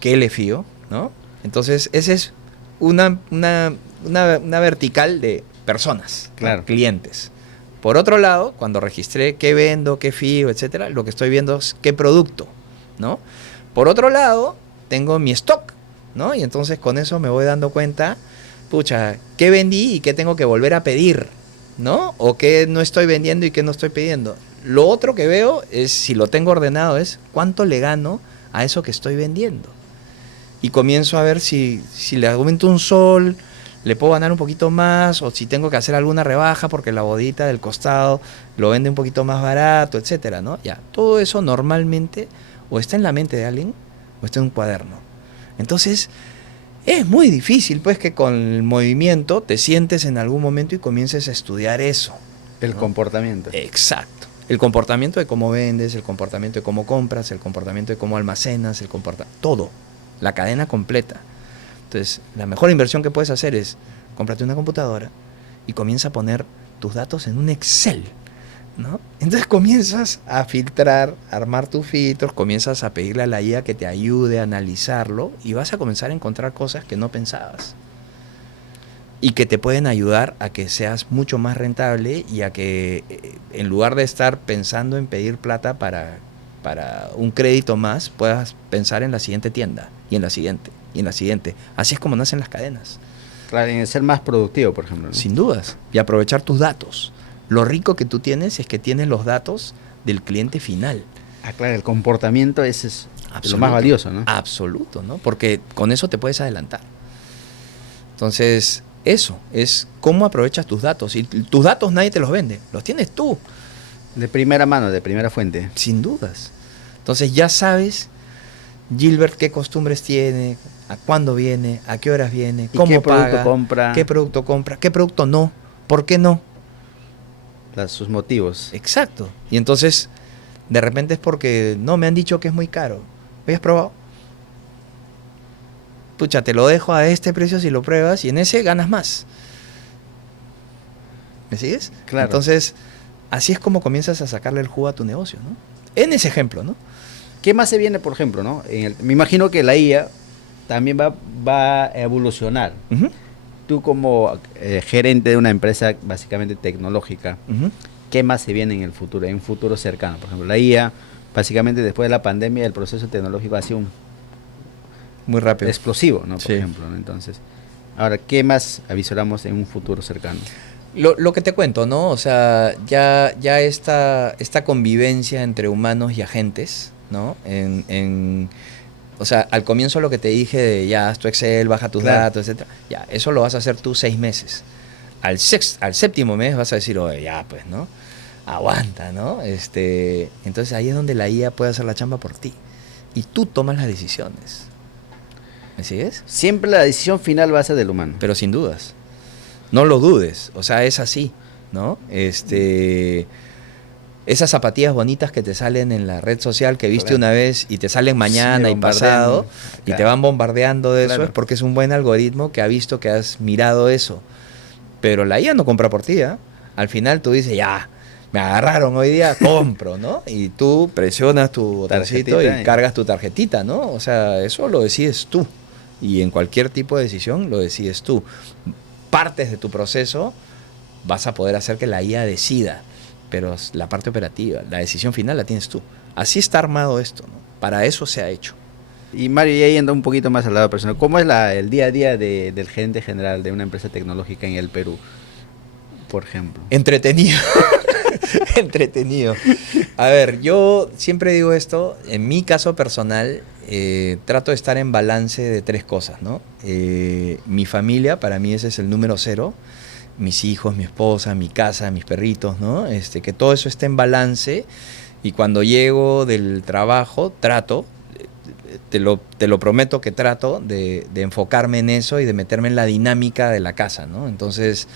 ¿Qué le fío? ¿No? Entonces, esa es una vertical de personas, ¿no? Claro. Clientes. Por otro lado, cuando registré qué vendo, qué fío, etcétera, lo que estoy viendo es qué producto, ¿no? Por otro lado, tengo mi stock, ¿no? Y entonces con eso me voy dando cuenta, pucha, qué vendí y qué tengo que volver a pedir, ¿no? O qué no estoy vendiendo y qué no estoy pidiendo. Lo otro que veo es, si lo tengo ordenado, es cuánto le gano a eso que estoy vendiendo. Y comienzo a ver si le aumento un sol, le puedo ganar un poquito más, o si tengo que hacer alguna rebaja porque la bodita del costado lo vende un poquito más barato, etcétera, ¿no? Ya, todo eso normalmente o está en la mente de alguien o está en un cuaderno. Entonces, es muy difícil, pues, que con el movimiento te sientes en algún momento y comiences a estudiar eso. El comportamiento. Exacto. El comportamiento de cómo vendes, el comportamiento de cómo compras, el comportamiento de cómo almacenas, todo. La cadena completa. Entonces, la mejor inversión que puedes hacer es cómprate una computadora y comienza a poner tus datos en un Excel, ¿no? Entonces comienzas a filtrar, a armar tus filtros, comienzas a pedirle a la IA que te ayude a analizarlo y vas a comenzar a encontrar cosas que no pensabas y que te pueden ayudar a que seas mucho más rentable y a que en lugar de estar pensando en pedir plata para un crédito más, puedas pensar en la siguiente tienda y en la siguiente y en la siguiente. Así es como nacen las cadenas. Claro, en ser más productivo, por ejemplo, ¿no? Sin dudas. Y aprovechar tus datos. Lo rico que tú tienes es que tienes los datos del cliente final. Ah, claro, el comportamiento ese es lo más valioso, ¿no? Absoluto, ¿no? Porque con eso te puedes adelantar. Entonces, eso es cómo aprovechas tus datos. Y tus datos nadie te los vende, los tienes tú. De primera mano, de primera fuente. Sin dudas. Entonces ya sabes, Gilbert, qué costumbres tiene, a cuándo viene, a qué horas viene, cómo qué paga, producto compra, qué producto no, por qué no. Sus motivos. Exacto. Y entonces, de repente es porque no me han dicho que es muy caro. ¿Habías probado? Pucha, te lo dejo a este precio si lo pruebas y en ese ganas más. ¿Me sigues? Claro. Entonces, así es como comienzas a sacarle el jugo a tu negocio, ¿no? En ese ejemplo, ¿no? ¿Qué más se viene, por ejemplo, no? Me imagino que la IA también va a evolucionar. Uh-huh. Tú como gerente de una empresa básicamente tecnológica, Uh-huh. ¿qué más se viene en el futuro, en un futuro cercano? Por ejemplo, la IA, básicamente después de la pandemia, el proceso tecnológico ha sido muy rápido, explosivo, ¿no? Por sí. ejemplo, ¿no? Entonces, ahora, ¿qué más avisoramos en un futuro cercano? Lo que te cuento, ¿no? O sea, ya esta convivencia entre humanos y agentes, ¿no? O sea, al comienzo lo que te dije de ya, haz tu Excel, baja tus datos, etcétera, ya, eso lo vas a hacer tú 6 meses. Al séptimo mes vas a decir, oye, ya, pues, ¿no? Aguanta, ¿no? Entonces ahí es donde la IA puede hacer la chamba por ti. Y tú tomas las decisiones. ¿Me sigues? Siempre la decisión final va a ser del humano. Pero sin dudas. No lo dudes, o sea, es así, ¿no? Esas zapatillas bonitas que te salen en la red social que viste una vez y te salen mañana y pasado y te van bombardeando de eso, es porque es un buen algoritmo que ha visto que has mirado eso. Pero la IA no compra por ti, ¿eh? Al final tú dices, ya, me agarraron hoy día, compro, ¿no? Y tú presionas tu botoncito y cargas tu tarjetita, ¿no? O sea, eso lo decides tú. Y en cualquier tipo de decisión lo decides tú. Partes de tu proceso vas a poder hacer que la IA decida, pero la parte operativa, la decisión final la tienes tú. Así está armado esto, ¿no? Para eso se ha hecho. Y Mario, ya yendo un poquito más al lado personal, ¿cómo es el día a día del gerente general de una empresa tecnológica en el Perú, por ejemplo? Entretenido. Entretenido. A ver, yo siempre digo esto, en mi caso personal, trato de estar en balance de 3 cosas, ¿no? Mi familia, para mí ese es el número 0. Mis hijos, mi esposa, mi casa, mis perritos, ¿no? Que todo eso esté en balance. Y cuando llego del trabajo, trato, te lo prometo que trato de enfocarme en eso y de meterme en la dinámica de la casa, ¿no? Entonces,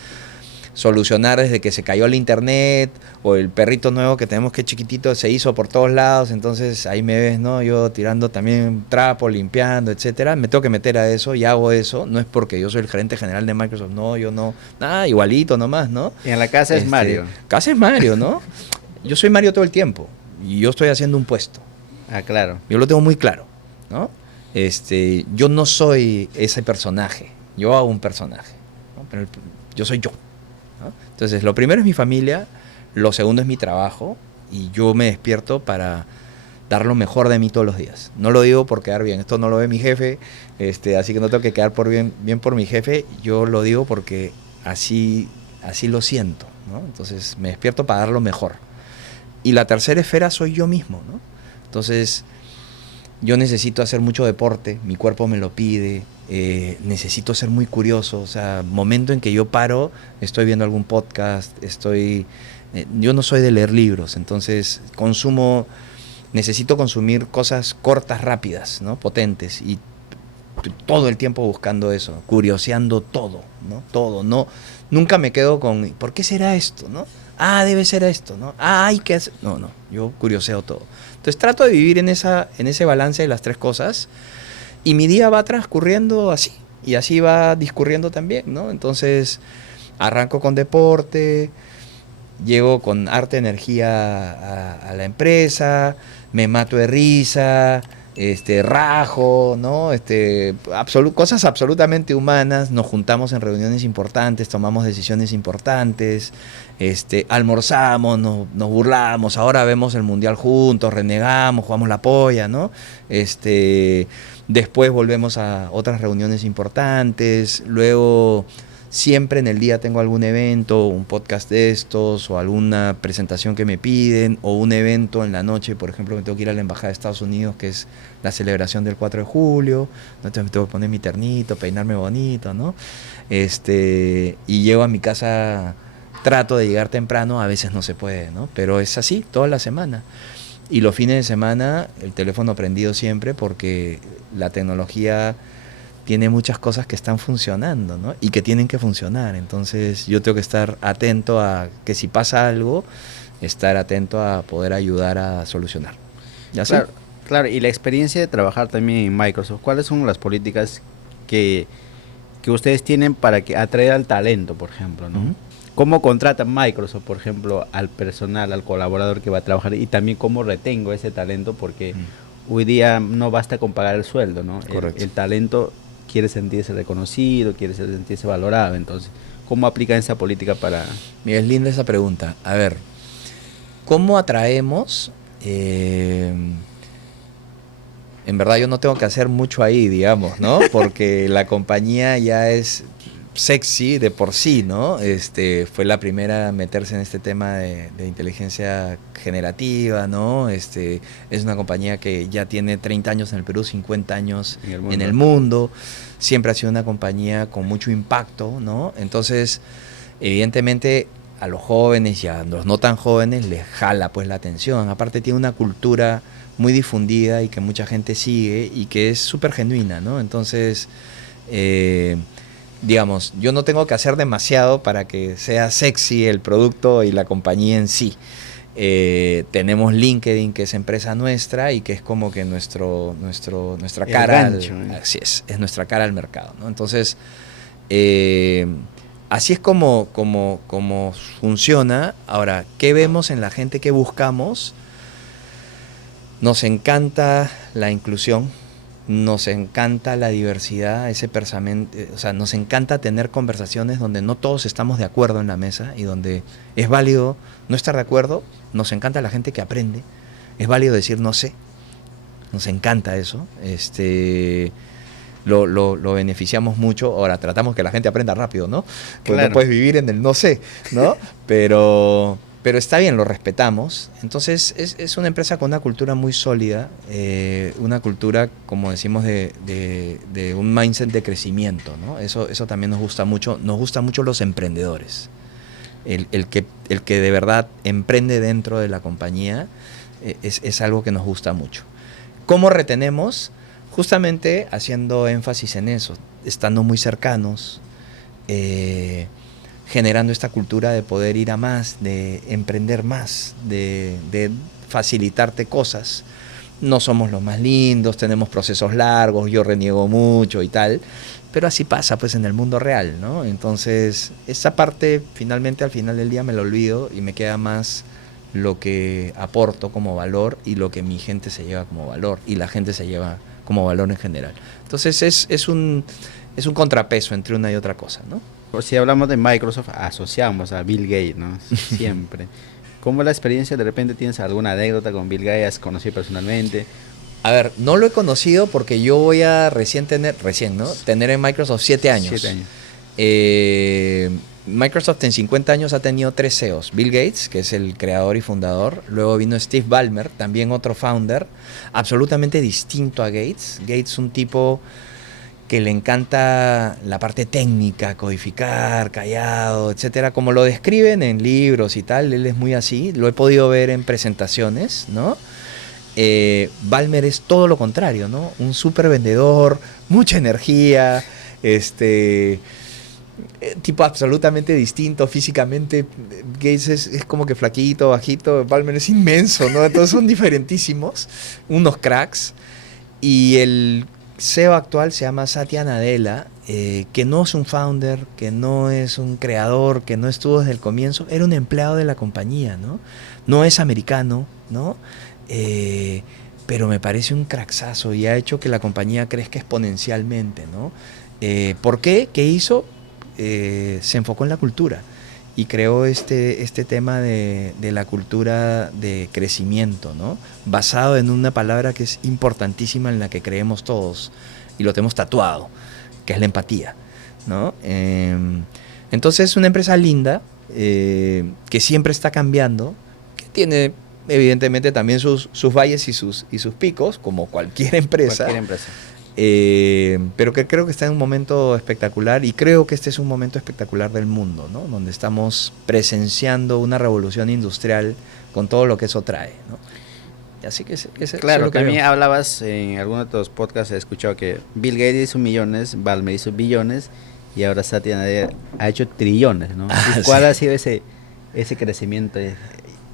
solucionar desde que se cayó el internet o el perrito nuevo que tenemos que es chiquitito se hizo por todos lados, entonces ahí me ves, ¿no? Yo tirando también trapo, limpiando, etcétera. Me tengo que meter a eso y hago eso. No es porque yo soy el gerente general de Microsoft, no, yo no, nada, igualito nomás, ¿no? Y en la casa es Mario. Casa es Mario, ¿no? Yo soy Mario todo el tiempo y yo estoy haciendo un puesto. Ah, claro. Yo lo tengo muy claro, ¿no? Yo no soy ese personaje, yo hago un personaje, ¿no? Pero yo soy yo, ¿no? Entonces, lo primero es mi familia, lo segundo es mi trabajo y yo me despierto para dar lo mejor de mí todos los días. No lo digo por quedar bien, esto no lo ve mi jefe, así que no tengo que quedar bien por mi jefe, yo lo digo porque así lo siento, ¿no? Entonces, me despierto para dar lo mejor. Y la tercera esfera soy yo mismo, ¿no? Entonces, yo necesito hacer mucho deporte, mi cuerpo me lo pide, necesito ser muy curioso, o sea, momento en que yo paro, estoy viendo algún podcast, yo no soy de leer libros, entonces necesito consumir cosas cortas, rápidas, ¿no? Potentes, y todo el tiempo buscando eso, curioseando todo, ¿no? Todo, no, nunca me quedo con, ¿por qué será esto, no? Ah, debe ser esto, ¿no? Ah, hay que hacer, no, yo curioseo todo. Entonces trato de vivir en ese balance de las 3 cosas y mi día va transcurriendo así y así va discurriendo también, ¿no? Entonces arranco con deporte, llego con harta energía a la empresa, me mato de risa, rajo, ¿no? Cosas absolutamente humanas, nos juntamos en reuniones importantes, tomamos decisiones importantes, almorzamos, nos burlamos, ahora vemos el mundial juntos, renegamos, jugamos la polla, ¿no? Después volvemos a otras reuniones importantes, luego siempre en el día tengo algún evento, un podcast de estos, o alguna presentación que me piden, o un evento en la noche, por ejemplo, me tengo que ir a la Embajada de Estados Unidos, que es la celebración del 4 de julio, entonces me tengo que poner mi ternito, peinarme bonito, ¿no? Y llego a mi casa, trato de llegar temprano, a veces no se puede, ¿no? Pero es así, toda la semana. Y los fines de semana, el teléfono prendido siempre, porque la tecnología tiene muchas cosas que están funcionando, ¿no? Y que tienen que funcionar. Entonces yo tengo que estar atento a que si pasa algo, estar atento a poder ayudar a solucionar. ¿Ya sé? Claro, y la experiencia de trabajar también en Microsoft, ¿cuáles son las políticas que ustedes tienen para atraer al talento, por ejemplo, ¿no? ¿Cómo contrata Microsoft, por ejemplo, al personal, al colaborador que va a trabajar? Y también cómo retengo ese talento, porque hoy día no basta con pagar el sueldo, ¿no? Correcto. El talento quiere sentirse reconocido, quiere sentirse valorado. Entonces, ¿cómo aplican esa política para...? Mira, es linda esa pregunta. A ver, ¿cómo atraemos? En verdad yo no tengo que hacer mucho ahí, digamos, ¿no? Porque la compañía ya es sexy de por sí, ¿no? Fue la primera a meterse en este tema de inteligencia generativa, ¿no? Es una compañía que ya tiene 30 años en el Perú, 50 años en el mundo. Siempre ha sido una compañía con mucho impacto, ¿no? Entonces, evidentemente, a los jóvenes y a los no tan jóvenes les jala pues la atención. Aparte tiene una cultura muy difundida y que mucha gente sigue y que es súper genuina, ¿no? Entonces, digamos, yo no tengo que hacer demasiado para que sea sexy el producto y la compañía en sí. Tenemos LinkedIn, que es empresa nuestra y que es como que nuestra cara así es nuestra cara al mercado, ¿no? Entonces, así es como funciona. Ahora, ¿qué vemos en la gente que buscamos? Nos encanta la inclusión, nos encanta la diversidad, o sea, nos encanta tener conversaciones donde no todos estamos de acuerdo en la mesa y donde es válido no estar de acuerdo. Nos encanta la gente que aprende, es válido decir no sé, nos encanta eso, lo beneficiamos mucho. Ahora tratamos que la gente aprenda rápido, ¿no? Porque claro, no puedes vivir en el no sé, ¿no? Pero pero está bien, lo respetamos. Entonces es una empresa con una cultura muy sólida, una cultura, como decimos, de un mindset de crecimiento, ¿no? Eso también nos gusta mucho. Nos gustan mucho los emprendedores. El que de verdad emprende dentro de la compañía es algo que nos gusta mucho. ¿Cómo retenemos? Justamente haciendo énfasis en eso, estando muy cercanos, generando esta cultura de poder ir a más, de emprender más, de facilitarte cosas. No somos los más lindos, tenemos procesos largos, yo reniego mucho y tal, pero así pasa pues en el mundo real, ¿no? Entonces, esa parte finalmente al final del día me lo olvido y me queda más lo que aporto como valor y lo que mi gente se lleva como valor y la gente se lleva como valor en general. Entonces es un contrapeso entre una y otra cosa, ¿no? Por si hablamos de Microsoft, asociamos a Bill Gates, ¿no? Siempre. ¿Cómo la experiencia? ¿De repente tienes alguna anécdota con Bill Gates? ¿Has conocido personalmente? A ver, no lo he conocido porque yo voy a tener en Microsoft 7 años. 7 años. Microsoft en 50 años ha tenido 3 CEOs. Bill Gates, que es el creador y fundador. Luego vino Steve Ballmer, también otro founder, absolutamente distinto a Gates. Gates, un tipo que le encanta la parte técnica, codificar, callado, etcétera. Como lo describen en libros y tal, él es muy así. Lo he podido ver en presentaciones, ¿no? Ballmer es todo lo contrario, ¿no? Un súper vendedor, mucha energía, tipo absolutamente distinto físicamente. Gates es como que flaquito, bajito, Ballmer es inmenso, ¿no? Entonces son diferentísimos, unos cracks. Y el CEO actual se llama Satya Nadella, que no es un founder, que no es un creador, que no estuvo desde el comienzo, era un empleado de la compañía, ¿no? No es americano, ¿no? Pero me parece un cracksazo y ha hecho que la compañía crezca exponencialmente, ¿no? ¿Por qué? ¿Qué hizo? Se enfocó en la cultura y creó este tema de la cultura de crecimiento, ¿no? Basado en una palabra que es importantísima en la que creemos todos y lo tenemos tatuado, que es la empatía, ¿no? Entonces es una empresa linda, que siempre está cambiando, que tiene evidentemente también sus valles y sus picos, como cualquier empresa. Cualquier empresa. Pero que creo que está en un momento espectacular y creo que este es un momento espectacular del mundo, ¿no? Donde estamos presenciando una revolución industrial con todo lo que eso trae, ¿no? Así que claro, también hablabas en algunos de tus podcasts, he escuchado que Bill Gates hizo millones, Ballmer hizo billones y ahora Satya Nadella ha hecho trillones, ¿no? ¿Cuál ha sido ese crecimiento?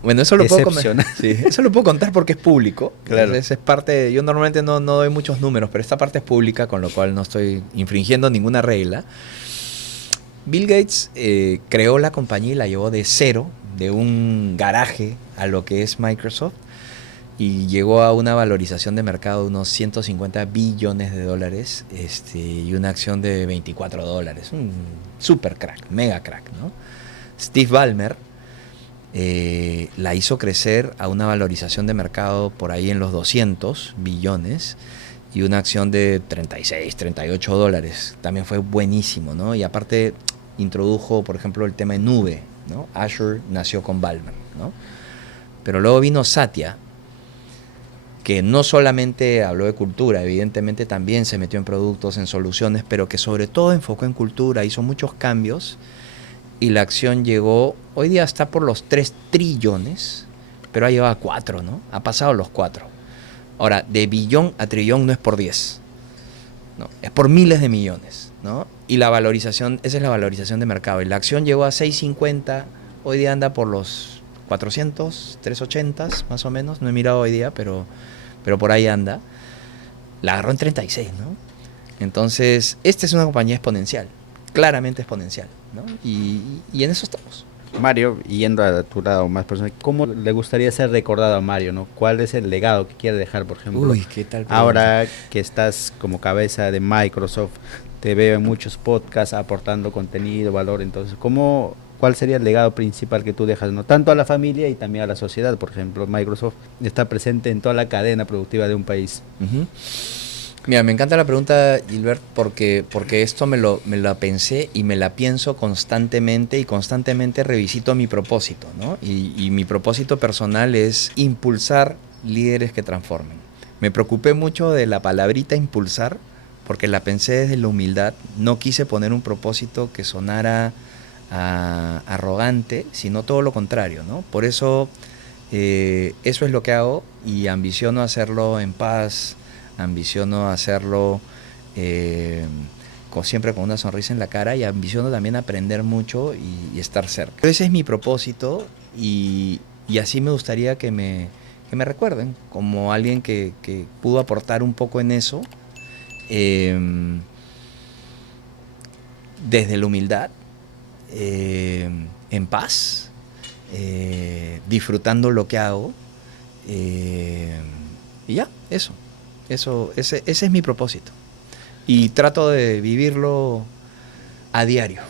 Bueno, eso lo puedo contar. Sí, eso lo puedo contar porque es público. Claro. Es parte. Yo normalmente no doy muchos números, pero esta parte es pública, con lo cual no estoy infringiendo ninguna regla. Bill Gates creó la compañía y la llevó de cero, de un garaje, a lo que es Microsoft, y llegó a una valorización de mercado de unos 150 billones de dólares, y una acción de $24. Un super crack, mega crack, ¿no? Steve Ballmer la hizo crecer a una valorización de mercado por ahí en los 200 billones y una acción de 36, 38 dólares. También fue buenísimo, ¿no? Y aparte introdujo, por ejemplo, el tema de nube, ¿no? Azure nació con Ballmer, ¿no? Pero luego vino Satya, que no solamente habló de cultura, evidentemente también se metió en productos, en soluciones, pero que sobre todo enfocó en cultura, hizo muchos cambios. Y la acción llegó, hoy día está por los 3 trillones, pero ha llegado a 4, ¿no? Ha pasado los 4. Ahora, de billón a trillón no es por 10, ¿no? Es por miles de millones, ¿no? Y la valorización, esa es la valorización de mercado. Y la acción llegó a 6.50, hoy día anda por los 400, 380 más o menos. No he mirado hoy día, pero por ahí anda. La agarró en 36, ¿no? Entonces, esta es una compañía exponencial, claramente exponencial, ¿no? Y en eso estamos. Mario, yendo a tu lado más personal, ¿cómo le gustaría ser recordado a Mario, ¿no? ¿Cuál es el legado que quiere dejar, por ejemplo? Uy, ¿qué tal? Ahora que estás como cabeza de Microsoft, te veo en muchos podcasts aportando contenido, valor, entonces, ¿cuál sería el legado principal que tú dejas, ¿no? Tanto a la familia y también a la sociedad? Por ejemplo, Microsoft está presente en toda la cadena productiva de un país. Mira, me encanta la pregunta, Gilbert, porque esto me la pensé y me la pienso constantemente y constantemente revisito mi propósito, ¿no? Y mi propósito personal es impulsar líderes que transformen. Me preocupé mucho de la palabrita impulsar porque la pensé desde la humildad. No quise poner un propósito que sonara arrogante, sino todo lo contrario, ¿no? Por eso eso es lo que hago y ambiciono hacerlo en paz, ambiciono hacerlo siempre con una sonrisa en la cara y ambiciono también aprender mucho y estar cerca. Ese es mi propósito y así me gustaría que me recuerden como alguien que pudo aportar un poco en eso desde la humildad, en paz, disfrutando lo que hago y ya, ese es mi propósito y trato de vivirlo a diario.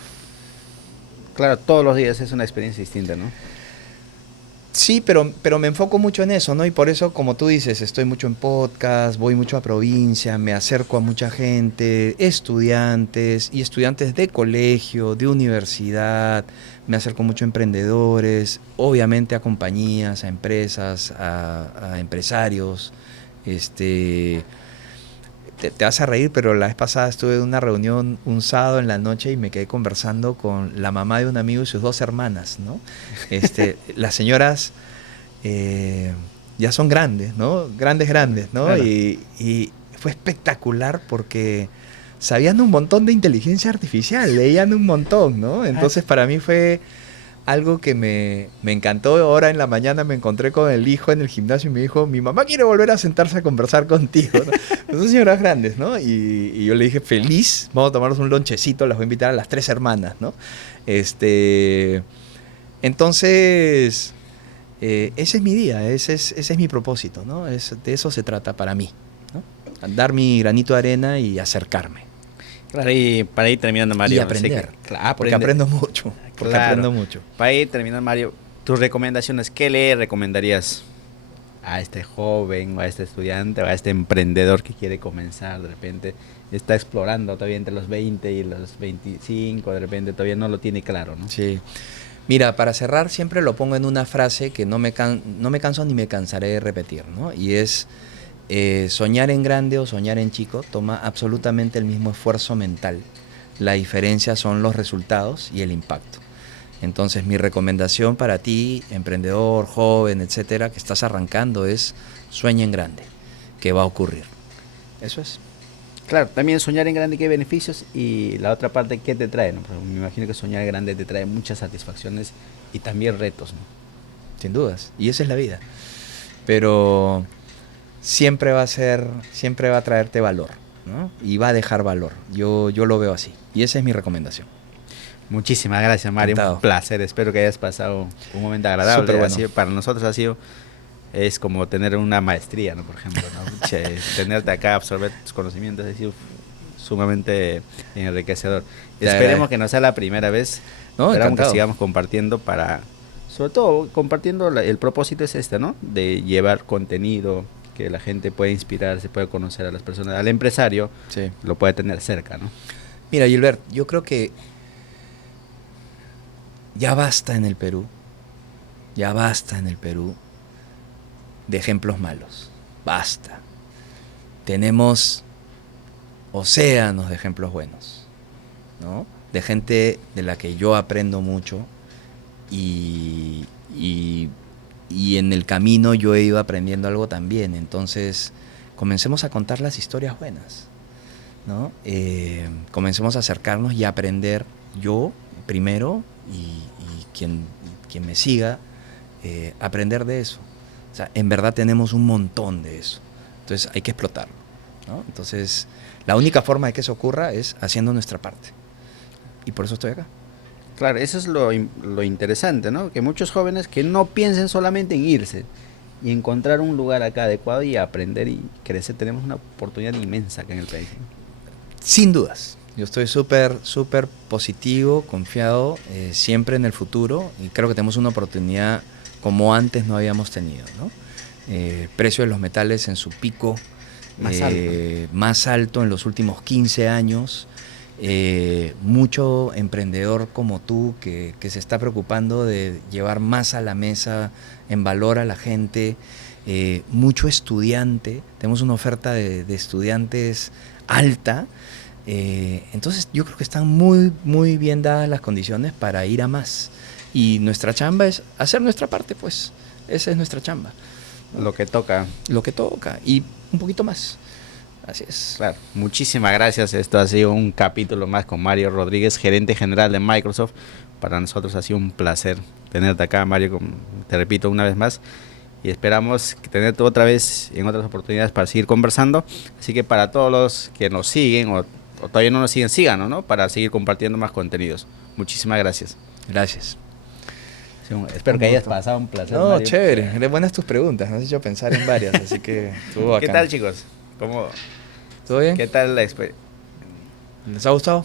Claro, todos los días es una experiencia distinta, ¿no? Sí, pero me enfoco mucho en eso, ¿no? Y por eso, como tú dices, estoy mucho en podcast, voy mucho a provincia, me acerco a mucha gente, estudiantes y estudiantes de colegio, de universidad, me acerco mucho a emprendedores, obviamente a compañías, a empresas, a empresarios. Te vas a reír, pero la vez pasada estuve en una reunión un sábado en la noche y me quedé conversando con la mamá de un amigo y sus dos hermanas, ¿no? Las señoras ya son grandes, ¿no? Grandes, ¿no? Claro. Y fue espectacular porque sabían un montón de inteligencia artificial, leían un montón, ¿no? Entonces para mí fue algo que me encantó. Ahora en la mañana me encontré con el hijo en el gimnasio y me dijo, mi mamá quiere volver a sentarse a conversar contigo, ¿no? Son señoras grandes, ¿no? Y yo le dije, feliz, vamos a tomarnos un lonchecito, las voy a invitar a las 3 hermanas, ¿no? Entonces, ese es mi día, ese es mi propósito, ¿no? De eso se trata para mí, ¿no? Dar mi granito de arena y acercarme. Claro, y para ir terminando, Mario. Y aprender, porque aprendo mucho. Porque Claro. aprendo mucho. Para ir terminando, Mario, tus recomendaciones, ¿qué le recomendarías a este joven, o a este estudiante, o a este emprendedor que quiere comenzar de repente? Está explorando todavía entre los 20 y los 25, de repente todavía no lo tiene claro, ¿no? Sí. Mira, para cerrar siempre lo pongo en una frase que no me canso ni me cansaré de repetir, ¿no? Y es, soñar en grande o soñar en chico toma absolutamente el mismo esfuerzo mental. La diferencia son los resultados y el impacto. Entonces mi recomendación para ti, emprendedor, joven, etcétera, que estás arrancando es sueña en grande, que va a ocurrir. Eso es. Claro, también soñar en grande, qué beneficios, y la otra parte, ¿qué te trae? ¿No? Porque me imagino que soñar en grande te trae muchas satisfacciones y también retos, ¿no? Sin dudas. Y esa es la vida. Pero siempre va a traerte valor, ¿no? Y va a dejar valor. Yo lo veo así. Y esa es mi recomendación. Muchísimas gracias, Mario. Encantado. Un placer. Espero que hayas pasado un momento agradable. Súper bueno. Para nosotros es como tener una maestría, ¿no? Por ejemplo, ¿no? Tenerte acá, absorber tus conocimientos, ha sido sumamente enriquecedor. Esperemos que no sea la primera vez. No, esperamos que encantado. sigamos compartiendo sobre todo compartiendo el propósito es este, ¿no? De llevar contenido que la gente pueda inspirarse, pueda conocer a las personas, al empresario, Sí. lo puede tener cerca, ¿no? Mira, Gilbert, yo creo que ya basta en el Perú de ejemplos malos. Basta. Tenemos océanos de ejemplos buenos, ¿no? De gente de la que yo aprendo mucho y en el camino yo he ido aprendiendo algo también. Entonces, comencemos a contar las historias buenas, ¿no? Comencemos a acercarnos y a aprender yo primero y quien me siga, aprender de eso. O sea, en verdad tenemos un montón de eso. Entonces hay que explotarlo, ¿no? Entonces, la única forma de que eso ocurra es haciendo nuestra parte. Y por eso estoy acá. Claro, eso es lo interesante, ¿no? Que muchos jóvenes que no piensen solamente en irse y encontrar un lugar acá adecuado y aprender y crecer. Tenemos una oportunidad inmensa acá en el país, ¿no? Sin dudas. Yo estoy súper positivo, confiado siempre en el futuro y creo que tenemos una oportunidad como antes no habíamos tenido, ¿no? Precio de los metales en su pico, más alto en los últimos 15 años. Mucho emprendedor como tú que se está preocupando de llevar más a la mesa, en valor a la gente. Mucho estudiante, tenemos una oferta de estudiantes alta. Entonces yo creo que están muy bien dadas las condiciones para ir a más. Y nuestra chamba es hacer nuestra parte, pues. Esa es nuestra chamba. Lo que toca. Lo que toca. Y un poquito más. Así es. Claro. Muchísimas gracias. Esto ha sido un capítulo más con Mario Rodríguez, gerente general de Microsoft. Para nosotros ha sido un placer tenerte acá, Mario, te repito una vez más. Y esperamos tenerte otra vez en otras oportunidades para seguir conversando. Así que para todos los que nos siguen o todavía no nos siguen, síganos, ¿no? Para seguir compartiendo más contenidos. Muchísimas gracias. Gracias. Sí, espero que hayas pasado un placer. No, Mario. chévere. Buenas tus preguntas. Me has hecho pensar en varias, así que estuvo bacán. ¿Qué tal, chicos? ¿Todo bien? ¿Qué tal la experiencia? ¿Les ha gustado?